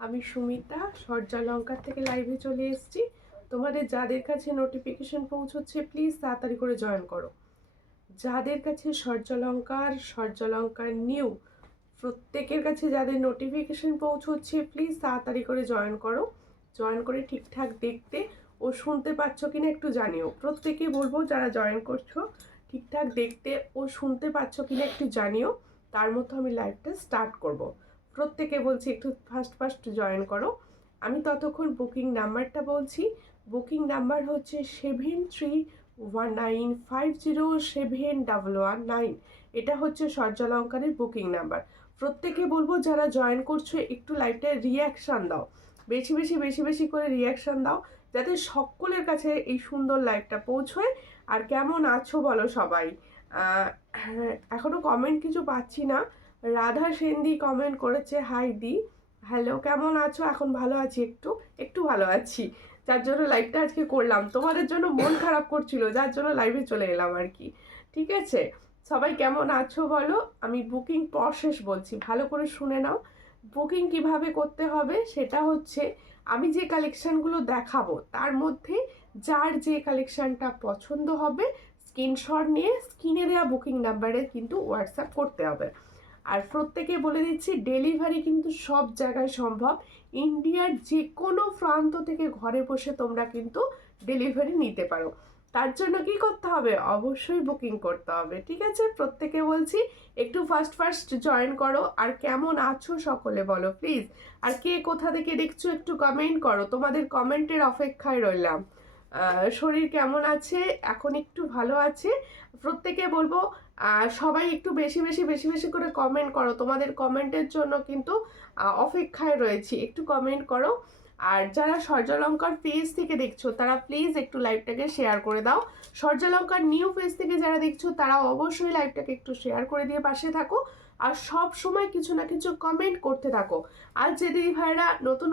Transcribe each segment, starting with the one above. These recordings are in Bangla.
আমি সুমিতা সূর্যালঙ্কার থেকে লাইভে চলে এসেছি। তোমাদের যাদের কাছে নোটিফিকেশন পৌঁছচ্ছে প্লিজ তাড়াতাড়ি করে জয়েন করো। যাদের কাছে সূর্যালঙ্কার নিউ প্রত্যেকের কাছে যাদের নোটিফিকেশন পৌঁছচ্ছে প্লিজ তাড়াতাড়ি করে জয়েন করো। জয়েন করে ঠিকঠাক দেখতে ও শুনতে পাচ্ছ কিনা একটু জানিও। প্রত্যেকে বলবো যারা জয়েন করছো ঠিকঠাক দেখতে ও শুনতে পাচ্ছ কিনা একটু জানিও। তার মতো আমি লাইভটা স্টার্ট করব। প্রত্যেকে বলছি একটু ফার্স্ট জয়েন করো। আমি ততক্ষণ বুকিং নাম্বারটা বলছি। বুকিং নাম্বার হচ্ছে 7319507119। এটা হচ্ছে সূর্যালঙ্কারের বুকিং নাম্বার। প্রত্যেকে বলবো যারা জয়েন করছো একটু লাইভটা রিয়াকশান দাও, বেশি বেশি করে রিয়াকশান দাও, যাতে সকলের কাছে এই সুন্দর লাইভটা পৌঁছয়। আর কেমন আছো বলো সবাই। এখনো কমেন্ট কিছু পাচ্ছি না। রাধা সেনদি কমেন্ট করেছে হাই দি, হ্যালো কেমন আছো? এখন ভালো আছি, একটু একটু ভালো আছি, যার জন্য লাইভটা আজকে করলাম। তোমাদের জন্য মন খারাপ করছিল যার জন্য লাইভে চলে এলাম আর কি। ঠিক আছে, সবাই কেমন আছো বলো। আমি বুকিং প্রসেস বলছি, ভালো করে শুনে নাও। বুকিং কিভাবে করতে হবে সেটা হচ্ছে আমি যে কালেকশানগুলো দেখাবো তার মধ্যে যার যে কালেকশানটা পছন্দ হবে স্ক্রিনশট নিয়ে স্ক্রিনে দেওয়া বুকিং নাম্বারে কিন্তু হোয়াটসঅ্যাপ করতে হবে। আর প্রত্যেকে বলে দিচ্ছি ডেলিভারি কিন্তু সব জায়গায় সম্ভব। ইন্ডিয়ার যে কোনো প্রান্ত থেকে ঘরে বসে তোমরা কিন্তু ডেলিভারি নিতে পারো। তার জন্য কি করতে হবে? অবশ্যই বুকিং করতে হবে। ঠিক আছে, প্রত্যেকে বলছি একটু ফার্স্ট জয়েন করো। আর কেমন আছো সকলে বলো প্লিজ। আর কে কোথা থেকে দেখছো একটু কমেন্ট করো, তোমাদের কমেন্টের অপেক্ষায় রইলাম। শরীর কেমন আছে? এখন একটু ভালো আছে। প্রত্যেকে বলবো সবাই একটু বেশি করে কমেন্ট করো, তোমাদের কমেন্টের জন্য কিন্তু অপেক্ষায় রয়েছি। একটু কমেন্ট করো। আর যারা সূর্যালঙ্কার পেজ থেকে দেখছো তারা প্লিজ একটু লাইভটাকে শেয়ার করে দাও। সূর্যালঙ্কার নিউ পেজ থেকে যারা দেখছো তারা অবশ্যই লাইভটাকে একটু শেয়ার করে দিয়ে পাশে থাকো। আর সব সময় কিছু না কিছু কমেন্ট করতে থাকো। আর যে দিদি ভাইরা নতুন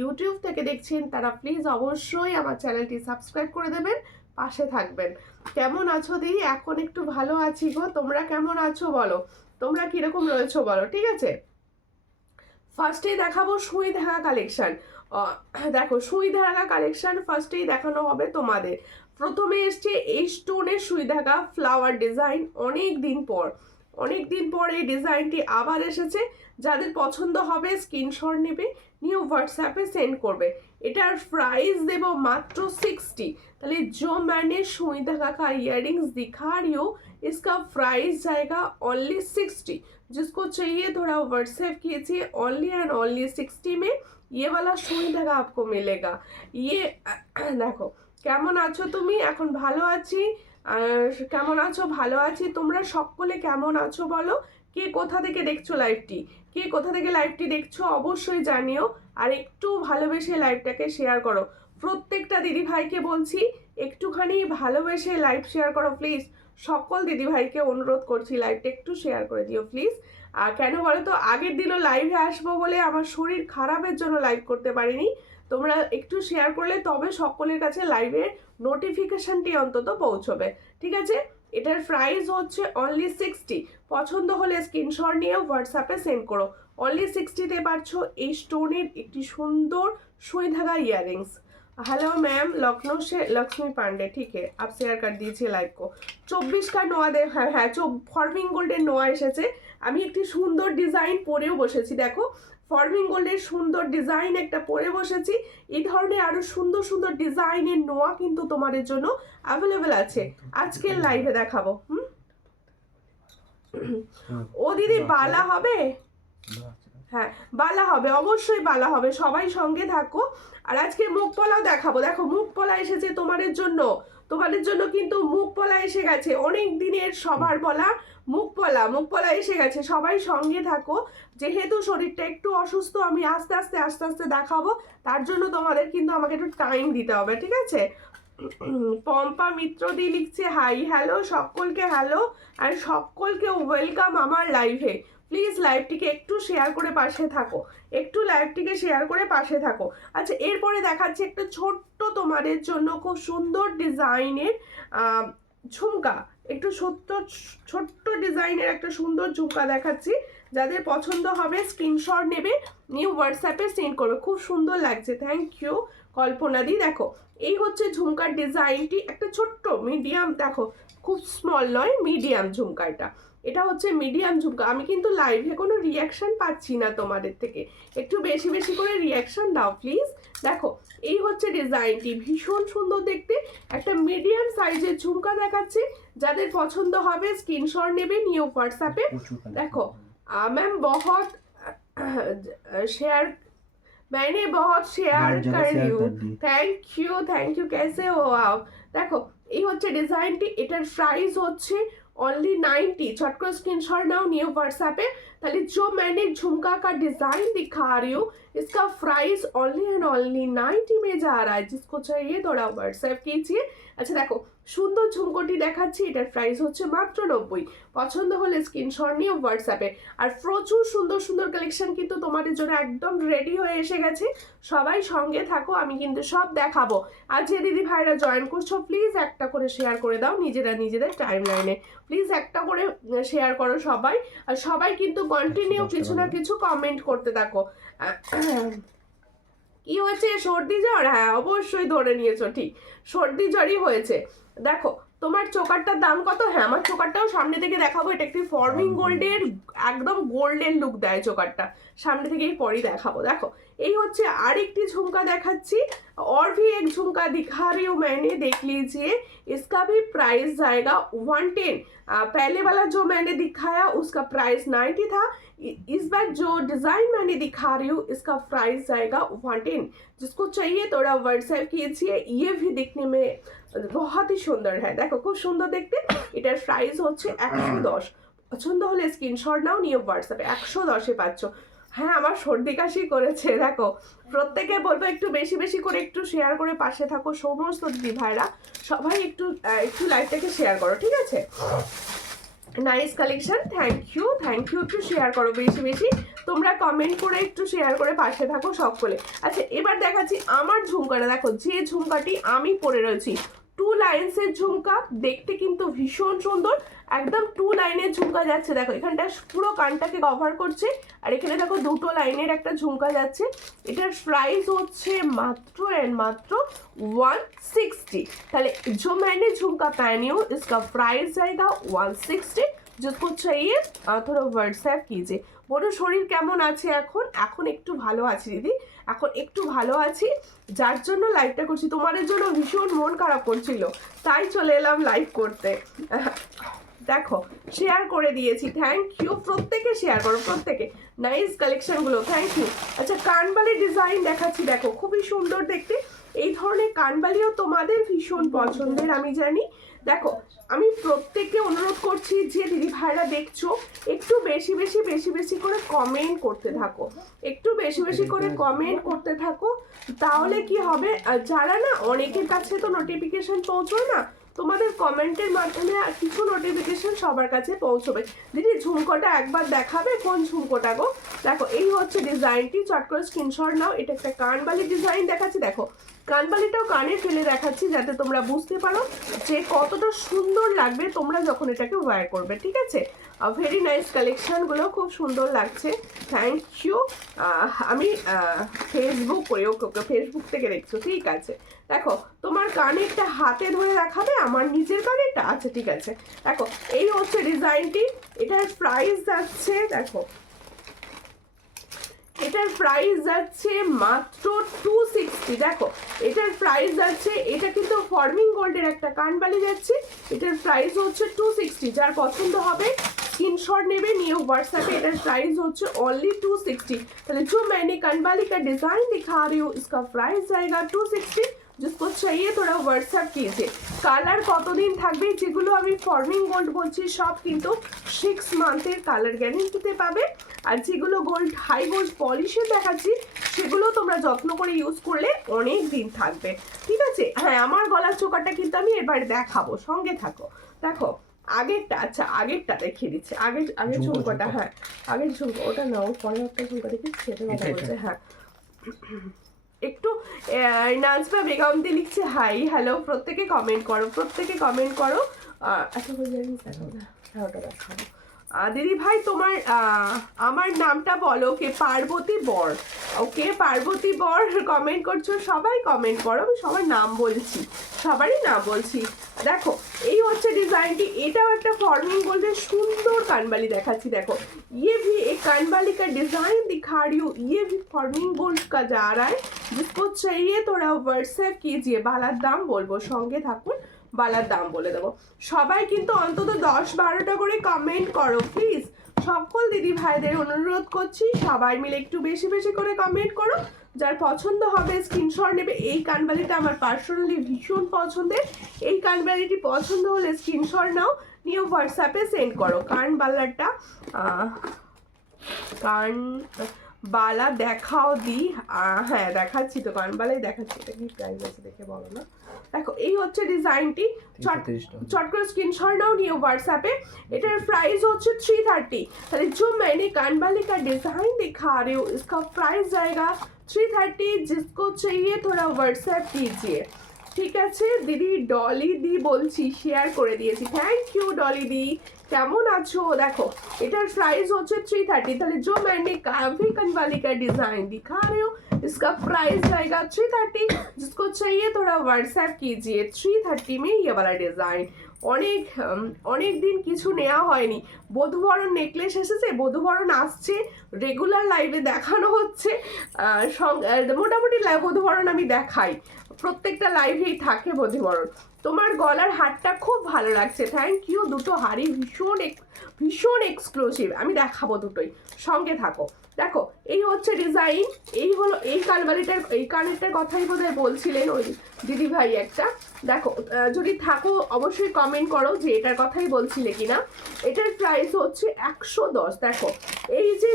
ইউটিউব থেকে দেখছেন তারা প্লিজ অবশ্যই আমার চ্যানেলটি সাবস্ক্রাইব করে দেবেন, পাশে থাকবেন। কেমন আছো দিদি? এখন একটু ভালো আছি গো, তোমরা কেমন আছো বলো, তোমরা কিরকম রয়েছো বলো। ঠিক আছে, ফার্স্টেই দেখাবো সুই ধাগা কালেকশন। দেখো সুই ধাগা কালেকশন ফার্স্টেই দেখানো হবে তোমাদের। প্রথমে এসছে এই স্টোনের সুই ধাগা ফ্লাওয়ার ডিজাইন। অনেক দিন পর এই ডিজাইনটি আবার এসেছে। যাদের পছন্দ হবে স্ক্রিনশট নেবে, নিউ হোয়াটসঅ্যাপে সেন্ড করবে। এটার প্রাইস দেব मात्र 60। তাহলে जो मैंने सुई धागा का इयररिंग्स दिखा रही हूँ इसका प्राइस जाएगा ओनली 60। जिसको चाहिए थोड़ा व्हाट्सएप कीजिए। ओनली एंड ओनली 60 में ये वाला सुई धागा आपको मिलेगा। ये দেখো কেমন আছো তুমি? এখন ভালো আছি। কেমন আছো? ভালো আছি। তোমরা সকলে কেমন আছো বলো। কে কোথা থেকে দেখছো লাইভটি, কে কোথা থেকে লাইভটি দেখছো অবশ্যই জানিও। আর একটু ভালোবেসে লাইভটাকে শেয়ার করো। প্রত্যেকটা দিদি ভাইকে বলছি একটুখানি ভালোবেসে লাইভ শেয়ার করো প্লিজ। সকল দিদি ভাইকে অনুরোধ করছি লাইভটা একটু শেয়ার করে দিও প্লিজ। আর কেন বলো তো, আগের দিনও লাইভে আসবো বলে আমার শরীর খারাপের জন্য লাইভ করতে পারিনি। তোমরা একটু শেয়ার করলে তবে সকলের কাছে লাইভের নোটিফিকেশনটি অন্তত পৌঁছবে। ঠিক আছে, এটার প্রাইস হচ্ছে অনলি 60। পছন্দ হলে স্ক্রিনশট নিয়ে হোয়াটসঅ্যাপে সেন্ড করো। অনলি 60তে পাচ্ছো এই স্টোনের একটি সুন্দর सुई धागा इयररिंग्स। हेलो मैम, लखनऊ से लक्ष्मी पांडे। ठीक है, आप शेयर कर दीजिए लाइव को। 24 का নোয়া দে, হ্যাঁ হ্যাঁ ফরমিং গোল্ডের নোয়া এসেছে। আমি একটি সুন্দর ডিজাইন পরেও বসেছি। দেখো ফরমিং গোল্ডের সুন্দর ডিজাইন একটা পরে বসেছি। এই ধরনের আরো সুন্দর ডিজাইনের নোয়া কিন্তু তোমাদের জন্য অ্যাভেলেবেল আছে, আজকের লাইভে দেখাবো। ও দিদি বালা হবে? হ্যাঁ বালা হবে, অবশ্যই বালা হবে, সবাই সঙ্গে থাকো। আর আজকে মুখ পলাও দেখাবো। দেখো মুখ পলা এসেছে তোমাদের জন্য। তোমাদের জন্য কিন্তু মুখ পলা এসে গেছে, অনেক দিনের সবার বলা মুখ পলা এসে গেছে। সবাই সঙ্গে থাকো। যেহেতু শরীরটা একটু অসুস্থ আমি আস্তে আস্তে দেখাবো, তার জন্য তোমাদের কিন্তু আমাকে একটু টাইম দিতে হবে। ঠিক আছে, পম্পা মিত্রদি লিখছে হাই, হ্যালো সকলকে, হ্যালো আর সকলকে ওয়েলকাম আমার লাইভে। প্লিজ লাইভটিকে একটু শেয়ার করে পাশে থাকো, একটু লাইভটিকে শেয়ার করে পাশে থাকো। আচ্ছা, এরপরে দেখাচ্ছি একটা ছোট্ট তোমাদের জন্য খুব সুন্দর ডিজাইনের ঝুমকা। একটু ছোট্ট ডিজাইনের একটা সুন্দর ঝুমকা দেখাচ্ছি। যাদের পছন্দ হবে স্ক্রিনশট নেবে, নিউ হোয়াটসঅ্যাপে সেন্ড করবে। খুব সুন্দর লাগছে, থ্যাংক ইউ কল্পনা দি। দেখো এই হচ্ছে ঝুমকার ডিজাইনটি, একটা ছোট্ট মিডিয়াম, দেখো খুব স্মল নয়, মিডিয়াম ঝুমকাটা। এটা হচ্ছে মিডিয়াম ঝুমকা। আমি কিন্তু লাইভে কোনো রিয়াকশন পাচ্ছি না তোমাদের থেকে, একটু বেশি বেশি করে রিয়াকশন দাও প্লিজ। দেখো এই হচ্ছে ডিজাইনটি, ভীষণ সুন্দর দেখতে, একটা মিডিয়াম সাইজের ঝুমকা দেখাচ্ছে। যাদের পছন্দ হবে স্ক্রিনশট নেবে, নিউ হোয়াটসঅ্যাপে। দেখো मैम बहुत शेयर, मैंने बहुत शेयर कर यू, थैंक यू कैसे हो आप। দেখো এই হচ্ছে ডিজাইনটি, এটার প্রাইস হচ্ছে ओनली 90। चट कर स्क्रीनशॉट नाउ न्यू व्हाट्सएप पे। ताली जो मैंने झुमका का डिजाइन दिखा रही हूँ इसका प्राइस ओनली एंड ओनली 90 में जा रहा है। जिसको चाहिए थोड़ा व्हाट्सएप कीजिए। अच्छा देखो সুন্দর ঝুমকোটি দেখাচ্ছি, এটার প্রাইস হচ্ছে মাত্র 90। পছন্দ হলে স্ক্রিনশট নিয়ে হোয়াটসঅ্যাপে। আর প্রচুর সুন্দর সুন্দর কালেকশন কিন্তু তোমাদের জন্য একদম রেডি হয়ে এসে গেছে, সবাই সঙ্গে থাকো, আমি কিন্তু সব দেখাবো। আর যে দিদি ভাইরা জয়েন করছো প্লিজ একটা করে শেয়ার করে দাও নিজেরা নিজেদের টাইম লাইনে, প্লিজ একটা করে শেয়ার করো সবাই। আর সবাই কিন্তু কন্টিনিউ কিছু না কিছু কমেন্ট করতে থাকো। কি হয়েছে, সর্দি জ্বর? হ্যাঁ অবশ্যই ধরে নিয়েছো ঠিক, সর্দি জ্বরই হয়েছে। দেখো তোমার চোকারটার দাম কত? হ্যাঁ আমার চোকারটাও সামনে থেকে দেখাবো, এটা একটি ফর্মিং গোল্ডের, একদম গোল্ডেন লুক দেয় চোকারটা, সামনে থেকেই পরই দেখাবো। দেখো এই হচ্ছে আরেকটি ঝুমকা দেখাচ্ছি, और भी एक झुमका दिखा रही हूँ मैंने, देख लीजिए। इसका भी प्राइस जाएगा 110। पहले वाला जो मैंने दिखाया उसका प्राइस 90 था। इस बार जो डिजाइन मैंने दिखा रही हूँ इसका प्राइस जाएगा 110। जिसको चाहिए थोड़ा व्हाट्सएप कीजिए। ये भी दिखने में बहुत ही सुंदर है, देखो खूब सुंदर देखते। এটার প্রাইস হচ্ছে 110। পছন্দ হলে স্ক্রিনশট নাও, নিয়ে হোয়াটসঅ্যাপে 110-এ পাচ্ছ। হ্যাঁ আমার সর্দি কাশি করেছে। দেখো প্রত্যেকে বলবো একটু বেশি বেশি করে একটু শেয়ার করে পাশে থাকো, সমস্ত দিদি ভাইরা সবাই একটু একটু লাইভটাকে শেয়ার করো, ঠিক আছে। নাইস কালেকশন, থ্যাংক ইউ একটু শেয়ার করো বেশি বেশি, তোমরা কমেন্ট করে একটু শেয়ার করে পাশে থাকো সকলে। আচ্ছা এবার দেখাচ্ছি আমার ঝুমকাটা, দেখো যে ঝুমকাটি আমি পরে রয়েছি, 2 লাইন্সের ঝুমকা, দেখতে কিন্তু ভীষণ সুন্দর, একদম 2 লাইনের ঝুমকা যাচ্ছে। দেখো এখানটা পুরো কানটাকে কভার করছে, আর এখানে দেখো 2 লাইনের একটা ঝুমকা যাচ্ছে। এটার প্রাইস হচ্ছে মাত্র এন্ড মাত্র 160। তাহলে जो मैंने झुमका पहनी हूँ इसका प्राइस जाएगा 160। जिसको चाहिए थोड़ा व्हाट्सएप कीजिए। বড় শরীর কেমন আছে এখন? এখন একটু ভালো আছি দিদি, এখন একটু ভালো আছি, যার জন্য লাইভটা করছি। তোমাদের জন্য ভীষণ মন খারাপ করছিল, তাই চলে এলাম লাইভ করতে। দেখো শেয়ার করে দিয়েছি, থ্যাংক ইউ, প্রত্যেকে শেয়ার করো, প্রত্যেকে। নাইস কালেকশনগুলো, থ্যাংক ইউ। আচ্ছা কানবালি ডিজাইন দেখাচ্ছি, দেখো খুবই সুন্দর দেখতে। এই ধরনের কানবালিও তোমাদের ভীষণ পছন্দের আমি জানি। দেখো আমি প্রত্যেককে অনুরোধ করছি যে দিদি ভাইরা দেখছো একটু বেশি বেশি করে কমেন্ট করতে থাকো, একটু বেশি বেশি করে কমেন্ট করতে থাকো, তাহলে কি হবে, যারা না অনেকের কাছে তো নোটিফিকেশন পৌঁছয় না, তোমাদের কমেন্টের মাধ্যমে কিছু নোটিফিকেশন সবার কাছে পৌঁছবে। দিদি ঝুমকোটা একবার দেখাবে, কোন ঝুমকোটা গো? দেখো এই হচ্ছে ডিজাইনটি, চট করে স্ক্রিনশট নাও। এটা একটা কানবালি ডিজাইন দেখাচ্ছি, দেখো কানবালিটাও কানে ফেলে দেখাচ্ছি যাতে তোমরা বুঝতে পারো যে কতটা সুন্দর লাগবে তোমরা যখন এটাকে ওয়্যার করবে, ঠিক আছে। ভেরি নাইস কালেকশনগুলো, খুব সুন্দর লাগছে, থ্যাংক ইউ। আমি ফেসবুক করি, ওকে ফেসবুক থেকে দেখছো, ঠিক আছে। দেখো তোমার কানেরটা হাতে ধরে দেখাবে, আমার নিজের কানেরটা, আচ্ছা ঠিক আছে। দেখো এই হচ্ছে ডিজাইনটি, এটার প্রাইস যাচ্ছে, দেখো এটার প্রাইস যাচ্ছে মাত্র 260। দেখো এটার প্রাইস যাচ্ছে, এটা কিন্তু ফর্মিং গোল্ডের একটা কানবালি যাচ্ছে, এটার প্রাইস হচ্ছে 260। যার পছন্দ হবে स्क्रीनशॉट नेबे, নিয়ে व्हाट्सएप पे। এটার প্রাইস হচ্ছে ओनली 260। তাহলে जो मैंने कानबाली का डिजाइन दिखा रही हूँ इसका प्राइस जाएगा 260। जिसको चाहिए थोड़ा व्हाट्सएप कीजिए। কালার কতদিন থাকবে, যেগুলো আমি ফর্মিং গোল্ড বলছি সব কিন্তু 6 মান্থের কালার গ্যারেন্টিতে পাবে, আর যেগুলো গোল্ড হাই গোল্ড পলিশের দেখাচ্ছি সেগুলো তোমরা যত্ন করে ইউজ করলে অনেক দিন থাকবে, ঠিক আছে। হ্যাঁ আমার গলার চোকারটা কিন্তু আমি এবার দেখাবো, সঙ্গে থাকো। দেখো আগেরটা, আচ্ছা আগেরটা দেখিয়ে দিচ্ছে, আগের ঝুমকোটা, হ্যাঁ আগের ঝুমকো, ওটা নাও, পরে একটা ঝুমকো দেখি সেটা কথা বলছে। হ্যাঁ একটু নাজমা বেগম দি লিখছে হাই হ্যালো, প্রত্যেকে কমেন্ট করো, প্রত্যেকে কমেন্ট করো। আচ্ছা ওটা দেখাবো। দিদি ভাই তোমার আমার নামটা বলো, কে? পার্বতী বর। ওকে, পার্বতী বর কমেন্ট করছো, সবাই কমেন্ট করো, আমি সবার নাম বলছি, সবারই নাম বলছি। দেখো এই হচ্ছে ডিজাইনটি, এটাও একটা ফর্মিং বলতে সুন্দর কানবালি দেখাচ্ছি। দেখো ये भी एक कानबाली का डिजाइन दिखा रही हूँ, ये भी फॉर्मिंग गोल्ड का जा रहा है, जिसको चाहिए थोड़ा व्हाट्सएप कीजिए। বালার দাম বলবো, সঙ্গে থাকুন, বালার দাম বলে দেবো। সবাই কিন্তু অন্তত 10-12টা করে কমেন্ট করো প্লিজ, সকল দিদি ভাইদের অনুরোধ করছি, সবাই মিলে একটু বেশি বেশি করে কমেন্ট করো। যার পছন্দ হবে স্ক্রিনশট নেবে। এই কানবালিটা আমার পার্সোনালি ভীষণ পছন্দের, এই কানবালিটি পছন্দ হলে স্ক্রিনশট নাও, নিয়ে হোয়াটসঅ্যাপে সেন্ড করো। কানবালাটা কান বালা দেখাও দি, হ্যাঁ দেখাচ্ছি তো, কানবালাই দেখাচ্ছি। এটা কি প্রাইস আছে দেখে বলো না। দেখো এই হচ্ছে ডিজাইনটি, চট করে স্ক্রিনশট নাও, নিয়ে হোয়াটসঅ্যাপে। এটার প্রাইস হচ্ছে 330। তাহলে जो मैंने कानबाली का डिजाइन दिखा रही हूँ, इसका प्राइस जाएगा 330। जिसको चाहिए थोड़ा व्हाट्सएप कीजिए। ঠিক আছে দিদি, ডলি দি বলছি, শেয়ার করে দিয়েছি, থ্যাংক ইউ ডলি দি। কেমন আছো? দেখো এটার প্রাইস হচ্ছে 330। তাহলে जो मैंने काफी कानवाली का डिजाइन दिखा रही हूँ, इसका प्राइस जाएगा 330। जिसको चाहिए थोड़ा व्हाट्सएप कीजिए। 330 में ये वाला डिजाइन। অনেক দিন কিছু নেওয়া হয়নি, বধূবরণ নেকলেস এসেছে, বধূবরণ আসছে, রেগুলার লাইভে দেখানো হচ্ছে, মোটামুটি বধূবরণ আমি দেখাই, প্রত্যেকটা লাইভেই থাকে বধূবরণ। তোমার গলার হারটা খুব ভালো লাগছে, থ্যাংক ইউ। দুটো হারই ভীষণ এক্সক্লুসিভ, আমি দেখাবো দুটোই, সঙ্গে থাকো। দেখো এই হচ্ছে ডিজাইন, এই হলো এই কানবালিটার, এই কানেরটার কথাই বোধহয় বলছিলেন ওই দিদি ভাই একটা। দেখো যদি থাকো অবশ্যই কমেন্ট করো যে এটার কথাই বলছিলে কিনা। এটার প্রাইস হচ্ছে 110। দেখো এই যে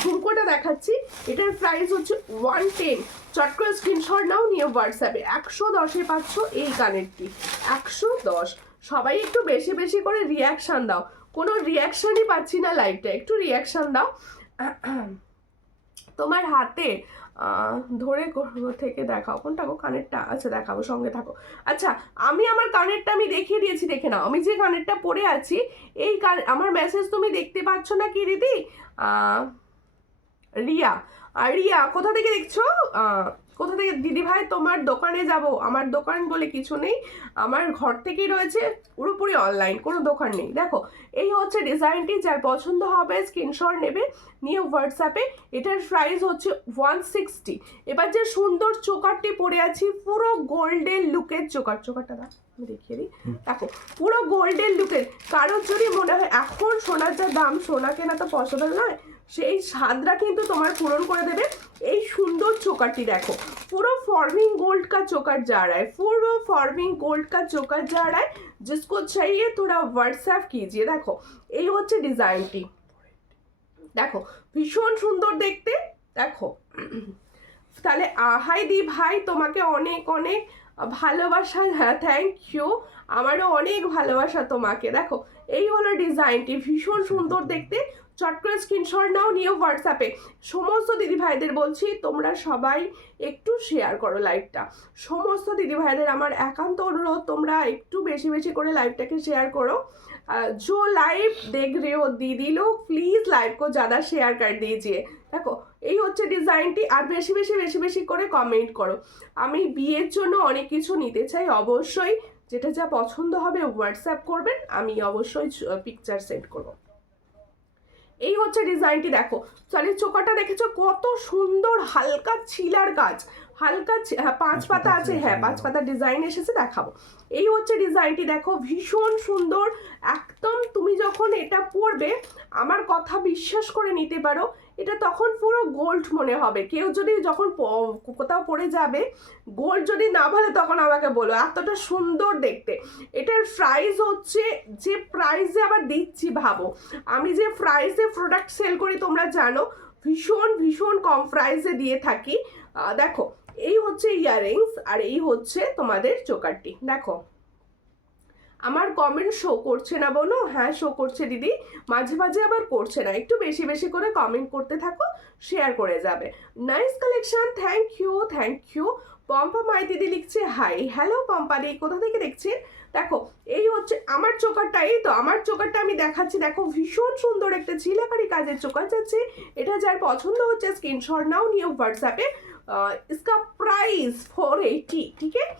ঝুমকোটা দেখাচ্ছি, এটার প্রাইস হচ্ছে 110। চট করে স্ক্রিনশট নাও, নিয়ে হোয়াটসঅ্যাপে। 110-এ পাচ্ছ এই কানেরটি, 110। সবাই একটু বেশি বেশি করে রিয়াকশান দাও, কোনো রিয়াকশানই পাচ্ছি না লাইভটা, একটু রিয়াকশান দাও। তোমার হাতে ধরে থেকে দেখাও, কোনটা গো? কানেরটা, আচ্ছা দেখাবো, সঙ্গে থাকো। আচ্ছা আমি আমার কানেরটা আমি দেখিয়ে দিয়েছি, দেখে নাও। আমি যে কানেরটা পরে আছি, এই আমার মেসেজ তুমি দেখতে পাচ্ছ না কি দিদি? রিয়া, রিয়া কোথা থেকে দেখছো? কোথা থেকে? দিদি ভাই তোমার দোকানে যাব? আমার দোকান বলে কিছু নেই, আমার ঘর থেকেই রয়েছে, পুরোপুরি অনলাইন, কোনো দোকান নেই। দেখো এই হচ্ছে ডিজাইনটি, যার পছন্দ হবে স্ক্রিনশট নেবে, নিয়ে হোয়াটসঅ্যাপে। এটার প্রাইস হচ্ছে 160। এবার যে সুন্দর চোকারটি পরে আছি, পুরো গোল্ডেন লুকের চোকারটা দাও, আমি দেখিয়ে দিই। দেখো পুরো গোল্ডেন লুকের। কারোর যদি মনে হয় এখন সোনার যা দাম, সোনা কেনা তো পসিবল নয়, সেই স্বাদটা কিন্তু তোমার পূরণ করে দেবে এই সুন্দর চোকারটি। দেখো পুরো फॉर्मिंग गोल्ड का चोकर जा रहा है, पूरा फॉर्मिंग गोल्ड का चोकर जा रहा है। जिसको चाहिए थोड़ा व्हाट्सएप कीजिए। দেখো এই হচ্ছে ডিজাইনটি, দেখো ভীষণ সুন্দর দেখতে। দেখো তাহলে হাই দি ভাই, তোমাকে অনেক অনেক ভালোবাসা, হ্যাঁ থ্যাংক ইউ, আমারও অনেক ভালোবাসা তোমাকে। দেখো এই হলো ডিজাইনটি, ভীষণ সুন্দর দেখতে। চট করে স্ক্রিনশট নাও, নিয়ে হোয়াটসঅ্যাপে। সমস্ত দিদি ভাইদের বলছি তোমরা সবাই একটু শেয়ার করো লাইভটা, সমস্ত দিদি ভাইদের আমার একান্ত অনুরোধ, তোমরা একটু বেশি বেশি করে লাইভটাকে শেয়ার করো। जो लाइव देख रहे हो दीदी लोग, प्लीज लाइव को ज़्यादा शेयर कर दीजिए। দেখো এই হচ্ছে ডিজাইনটি, আর বেশি বেশি বেশি বেশি করে কমেন্ট করো। আমি বিয়ের জন্য অনেক কিছু নিতে চাই, অবশ্যই যেটা যা পছন্দ হবে হোয়াটসঅ্যাপ করবেন, আমি অবশ্যই পিকচার সেন্ড করব। এই হচ্ছে ডিজাইনটি। দেখো চালের চোকাটা দেখেছো কত সুন্দর, হালকা ছিলার কাজ, হালকা 5 পাতা আছে, হ্যাঁ 5 পাতা ডিজাইন এসেছে, দেখাবো। এই হচ্ছে ডিজাইনটি, দেখো ভীষণ সুন্দর একদম। তুমি যখন এটা পরবে, আমার কথা বিশ্বাস করে নিতে পারো, এটা তখন পুরো গোল্ড মনে হবে। কেউ যদি যখন কোথাও পরে যাবে, গোল্ড যদি না বলে তখন আমাকে বলো, এতটা সুন্দর দেখতে। এটার প্রাইস হচ্ছে, যে প্রাইসে আবার দিচ্ছি ভাবো, আমি যে প্রাইসে প্রোডাক্ট সেল করি তোমরা জানো, ভীষণ কম প্রাইসে দিয়ে থাকি। দেখো এই হচ্ছে ইয়াররিংস, আর এই হচ্ছে তোমাদের চোকারটি। দেখো আমার কমেন্ট শো করছে না বলো? হ্যাঁ শো করছে দিদি, মাঝে মাঝে আবার করছে না। একটু বেশি বেশি করে কমেন্ট করতে থাকো, শেয়ার করে যাবে। Nice collection, thank you thank you. Pampa my দিদি লিখছে হাই। হ্যালো পম্পা দি, কোথা থেকে দেখছেন? দেখো এই হচ্ছে আমার চোকারটা, এই তো আমার চোকারটা আমি দেখাচ্ছি। দেখো ভীষণ সুন্দর একটা ঝিলাকারি কাজের চোকার যাচ্ছে। এটা যার পছন্দ হচ্ছে স্ক্রিনশট নাও, নিয়ে হোয়াটসঅ্যাপে। इसका प्राइस 480, ঠিক আছে।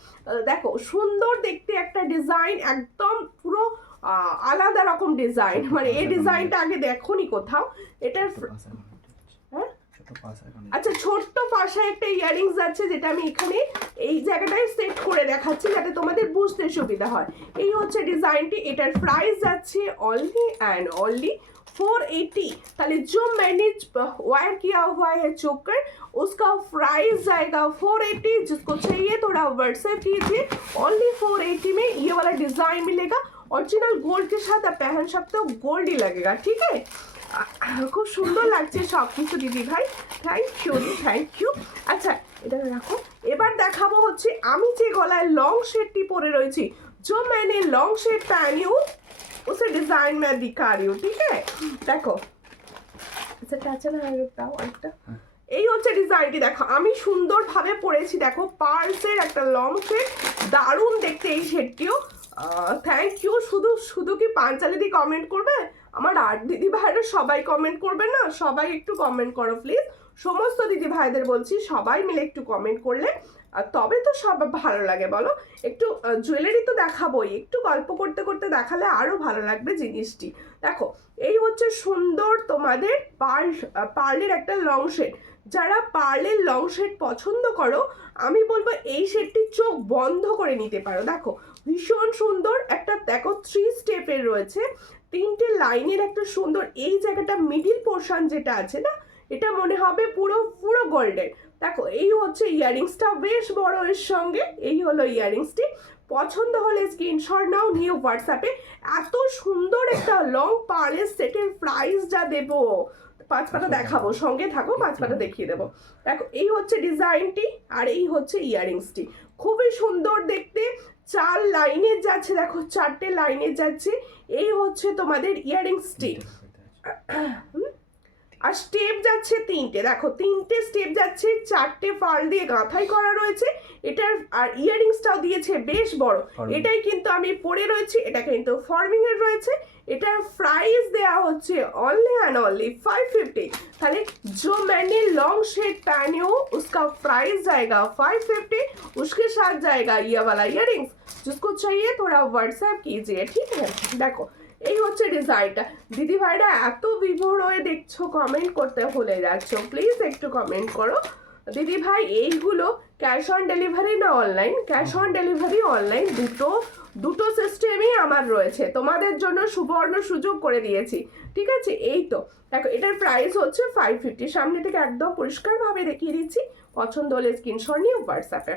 দেখো সুন্দর দেখতে একটা ডিজাইন, একদম পুরো আলাদা রকম ডিজাইন, মানে এই ডিজাইনটা আগে দেখোনি কোথাও। এটার হ্যাঁ আচ্ছা ছোট্ট পাশায় একটা ইয়ারিংস আছে, যেটা আমি এখানে এই জায়গাটায় সেট করে দেখাচ্ছি যাতে তোমাদের বুঝতে সুবিধা হয়। এই হচ্ছে ডিজাইনটি, এটার প্রাইস যাচ্ছে অনলি অ্যান্ড অনলি 480। তাহলে जो मैंने वायर किया हुआ है चोकर, उसका प्राइस जाएगा 480। जिसको चाहिए थोड़ा व्हाट्सएप कीजिए। ओनली 480 में ये वाला डिजाइन मिलेगा। ओरिजिनल गोल्ड के साथ आप पहन सकते हो, गोल्ड ही लगेगा, ठीक है। খুব সুন্দর লাগছে সব কিছু দিদি ভাই, থ্যাংক ইউ থ্যাংক ইউ। আচ্ছা এটা রাখো। এবার দেখাবো হচ্ছে আমি যে গলায় লং শেডটি পরে রয়েছি, जो मैंने लॉन्ग शेड पहनी हूँ उसे डिजाइन में दिखा रही हूँ, ठीक है। দেখো আচ্ছা টাচা না দাও একটা। এই হচ্ছে ডিজাইনটি, দেখো আমি সুন্দরভাবে পরেছি। দেখো পার্লসের একটা লং শেড, দারুণ দেখতে এই শেডটিও। Thank you. শুধু শুধু কি পাঞ্চালি দি কমেন্ট করবে? আমার আর দিদি ভাইরা সবাই কমেন্ট করবে না? সবাই একটু কমেন্ট করো প্লিজ। সমস্ত দিদি ভাইদের বলছি সবাই মিলে একটু কমেন্ট করলে তবে তো সব ভালো লাগে বলো। একটু জুয়েলারি তো দেখাবোই, একটু গল্প করতে করতে দেখালে আরো ভালো লাগবে জিনিসটি। দেখো এই হচ্ছে সুন্দর তোমাদের পার্লের একটা লং শেড। যারা পার্লের লং শেড পছন্দ করো, আমি বলবো এই শেডটি চোখ বন্ধ করে নিতে পারো। দেখো ভীষণ সুন্দর একটা, দেখো 3 স্টেপের রয়েছে, 3টে লাইনের একটা সুন্দর। এই জায়গাটা মিডিল পোর্শন যেটা আছে না, এটা মনে হবে পুরো পুরো গোল্ডেন। দেখো এই হচ্ছে ইয়ারিংসটা, বেশ বড় এর সঙ্গে। এই হলো ইয়ারিংসটি। পছন্দ হলে স্ক্রিনশট নাও, নিয়ে হোয়াটসঅ্যাপে। এত সুন্দর একটা লং পার্লের সেটের প্রাইস যা দেবো, 5 পাতা দেখাবো, সঙ্গে থাকো, 5 পাতা দেখিয়ে দেবো। দেখো এই হচ্ছে ডিজাইনটি, আর এই হচ্ছে ইয়ারিংসটি, খুবই সুন্দর দেখতে। 4 লাইনের যাচ্ছে, দেখো 4টে লাইনের যাচ্ছে। এই হচ্ছে তোমাদের ইয়ারিংসটি, আর স্টেপ যাচ্ছে 3টে। দেখো 3টে স্টেপ যাচ্ছে, 4টে পার্ল দিয়ে গাঁথাই করা রয়েছে এটার। আর ইয়ারিংসটাও দিয়েছে বেশ বড়। এটাই কিন্তু আমি পরে রয়েছি, এটা কিন্তু ফর্মিং এর রয়েছে। এটার প্রাইস দেয়া হচ্ছে অনলি एंड ओनली 550। তাহলে जो मैंने लॉन्ग शेड पहनी हो उसका प्राइस जाएगा 550। उसके साथ जाएगा ये वाला इयररिंग्स। जिसको चाहिए थोड़ा व्हाट्सएप कीजिए, ठीक है। देखो এই হচ্ছে ডিজাইনটা। দিদি ভাইরা এত বিভোর হয়ে দেখছো, কমেন্ট করতে ভুলে যাচ্ছ, প্লিজ একটু কমেন্ট করো। দিদি ভাই এইগুলো ক্যাশ অন ডেলিভারি না online? Cash on delivery online দুটো সিস্টেমই আমার রয়েছে, তোমাদের জন্য সুবর্ণ সুযোগ করে দিয়েছি, ঠিক আছে। এই তো দেখো এটার প্রাইস হচ্ছে 550। সামনে থেকে একদম পরিষ্কারভাবে দেখিয়ে দিচ্ছি। পছন্দ হলে স্ক্রিনশট নিয়ে হোয়াটসঅ্যাপে।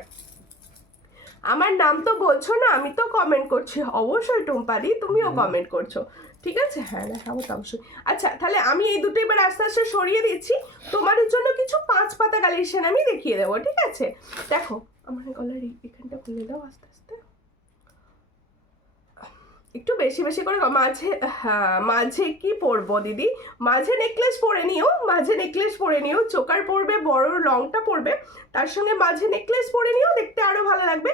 আমার নাম তো বলছো না, আমি তো কমেন্ট করছি অবশ্যই। টুম্পাদি তুমিও কমেন্ট করছো, ঠিক আছে। হ্যাঁ দেখাবো তো অবশ্যই। আচ্ছা তাহলে আমি এই দুটো এবার আস্তে আস্তে সরিয়ে দিচ্ছি। তোমাদের জন্য কিছু 5 পাতা কালেকশন আমি দেখিয়ে দেবো, ঠিক আছে। দেখো আমার গলার এখানটা খুলে দাও আস্তে আস্তে, একটু বেশি বেশি করে। মাঝে হ্যাঁ মাঝে কি পরবো দিদি? মাঝে নেকলেস পরে নিও, মাঝে নেকলেস পরে নিও। চোকার পরবে, বড় লংটা পরবে, তার সঙ্গে মাঝে নেকলেস পরে নিও, দেখতে আরো ভালো লাগবে।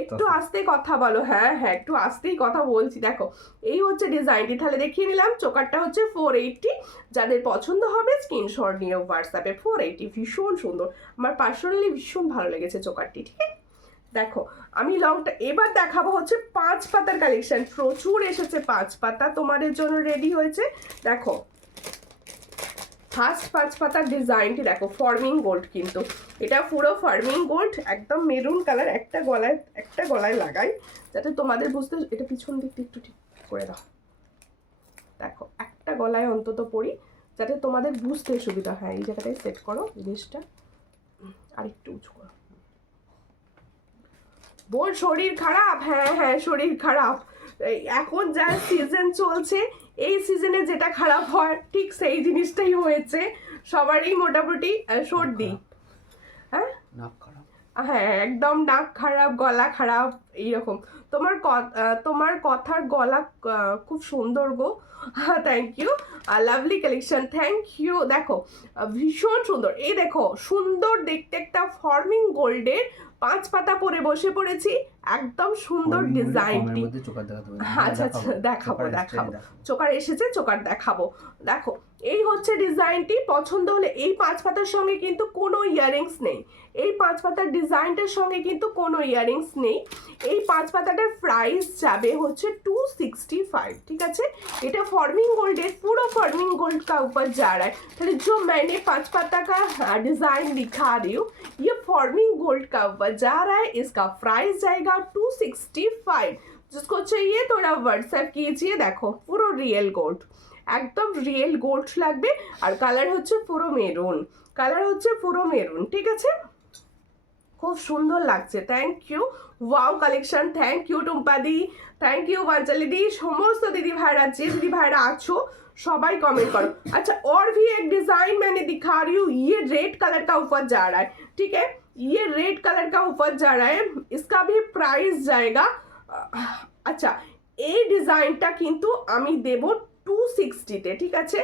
একটু আস্তে কথা বলো। হ্যাঁ হ্যাঁ একটু আস্তেই কথা বলছি। দেখো এই হচ্ছে ডিজাইনটি, তাহলে দেখিয়ে নিলাম। চোকারটা হচ্ছে 480। যাদের পছন্দ হবে স্ক্রিনশট নিয়ে হোয়াটসঅ্যাপে। 480 ভীষণ সুন্দর, আমার পার্সোনালি ভীষণ ভালো লেগেছে চোকারটি, ঠিক আছে। দেখো আমি লংটা এবার দেখাবো হচ্ছে 5 পাতার কালেকশন। প্রচুর এসেছে 5 পাতা তোমাদের জন্য রেডি হয়েছে। দেখো ফার্স্ট 5 পাতার ডিজাইনটি দেখো, ফর্মিং গোল্ড, কিন্তু এটা পুরো ফর্মিং গোল্ড, একদম মেরুন কালার। একটা গলায় লাগাই যাতে তোমাদের বুঝতে। এটা পিছন দিকটা একটু ঠিক করে দাও। দেখো একটা গলায় অন্তত পরি যাতে তোমাদের বুঝতে সুবিধা হয়। এই জায়গাটায় সেট করো জিনিসটা, আর একটু উঁচু করো। বোন শরীর খারাপ? হ্যাঁ হ্যাঁ শরীর খারাপ। এখন যা সিজন চলছে, এই সিজনে যেটা খারাপ হয় ঠিক সেই জিনিসটাই হয়েছে সবারই মোটামুটি। সর্দি, হ্যাঁ হ্যাঁ, একদম নাক খারাপ, গলা খারাপ এইরকম। তোমার কথার গলা খুব সুন্দর গো। Thank you. Lovely collection, thank you. দেখো ভীষণ সুন্দর, এই দেখো সুন্দর দেখতে একটা ফর্মিং গোল্ডের 5 পাতা পরে বসে পড়েছি, একদম সুন্দর ডিজাইনটি। আচ্ছা আচ্ছা, দেখাবো দেখাবো, চোকার এসেছে, চোকার দেখাবো। দেখো এই হচ্ছে ডিজাইনটি, পছন্দ হলে এই 5 পাতার সঙ্গে কিন্তু কোনো ইয়াররিংস নেই, এই 5 পাতার ডিজাইনটার সঙ্গে কিন্তু কোনো ইয়াররিংস নেই। এই 5 পাতাটার প্রাইস যাবে হচ্ছে 265, ঠিক আছে। এটা फॉर्मिंग गोल्ड है, पूरा फॉर्मिंग गोल्ड का ऊपर जा रहा है। तो जो मैंने 5 पत्ता का डिजाइन दिखा रही हूँ, ये फॉर्मिंग गोल्ड का ऊपर जा रहा है। इसका प्राइस जाएगा 265। जिसको चाहिए थोड़ा व्हाट्सएप कीजिए। देखो পুরো রিয়েল গোল্ড, একদম রিয়েল গোল্ড লাগবে। আর কালার হচ্ছে পুরো মেরুন, কালার হচ্ছে পুরো মেরুন, ঠিক আছে। খুব সুন্দর লাগছে, thank you. Wow collection, thank you Tumpa দি, থ্যাংক ইউ বাঞ্চালি দি, সমস্ত দিদি भाईरा যে দিদি भाईरा আছো সবাই कमेंट करो। अच्छा और भी एक डिजाइन मैंने दिखा रही हूँ, ये रेड कलर का ऊपर जा रहा है, ठीक है, ये रेड कलर का ऊपर जा रहा है। इसका भी प्राइस जाएगा, अच्छा এই ডিজাইনটা কিন্তু আমি দেব 260-তে, ঠিক আছে।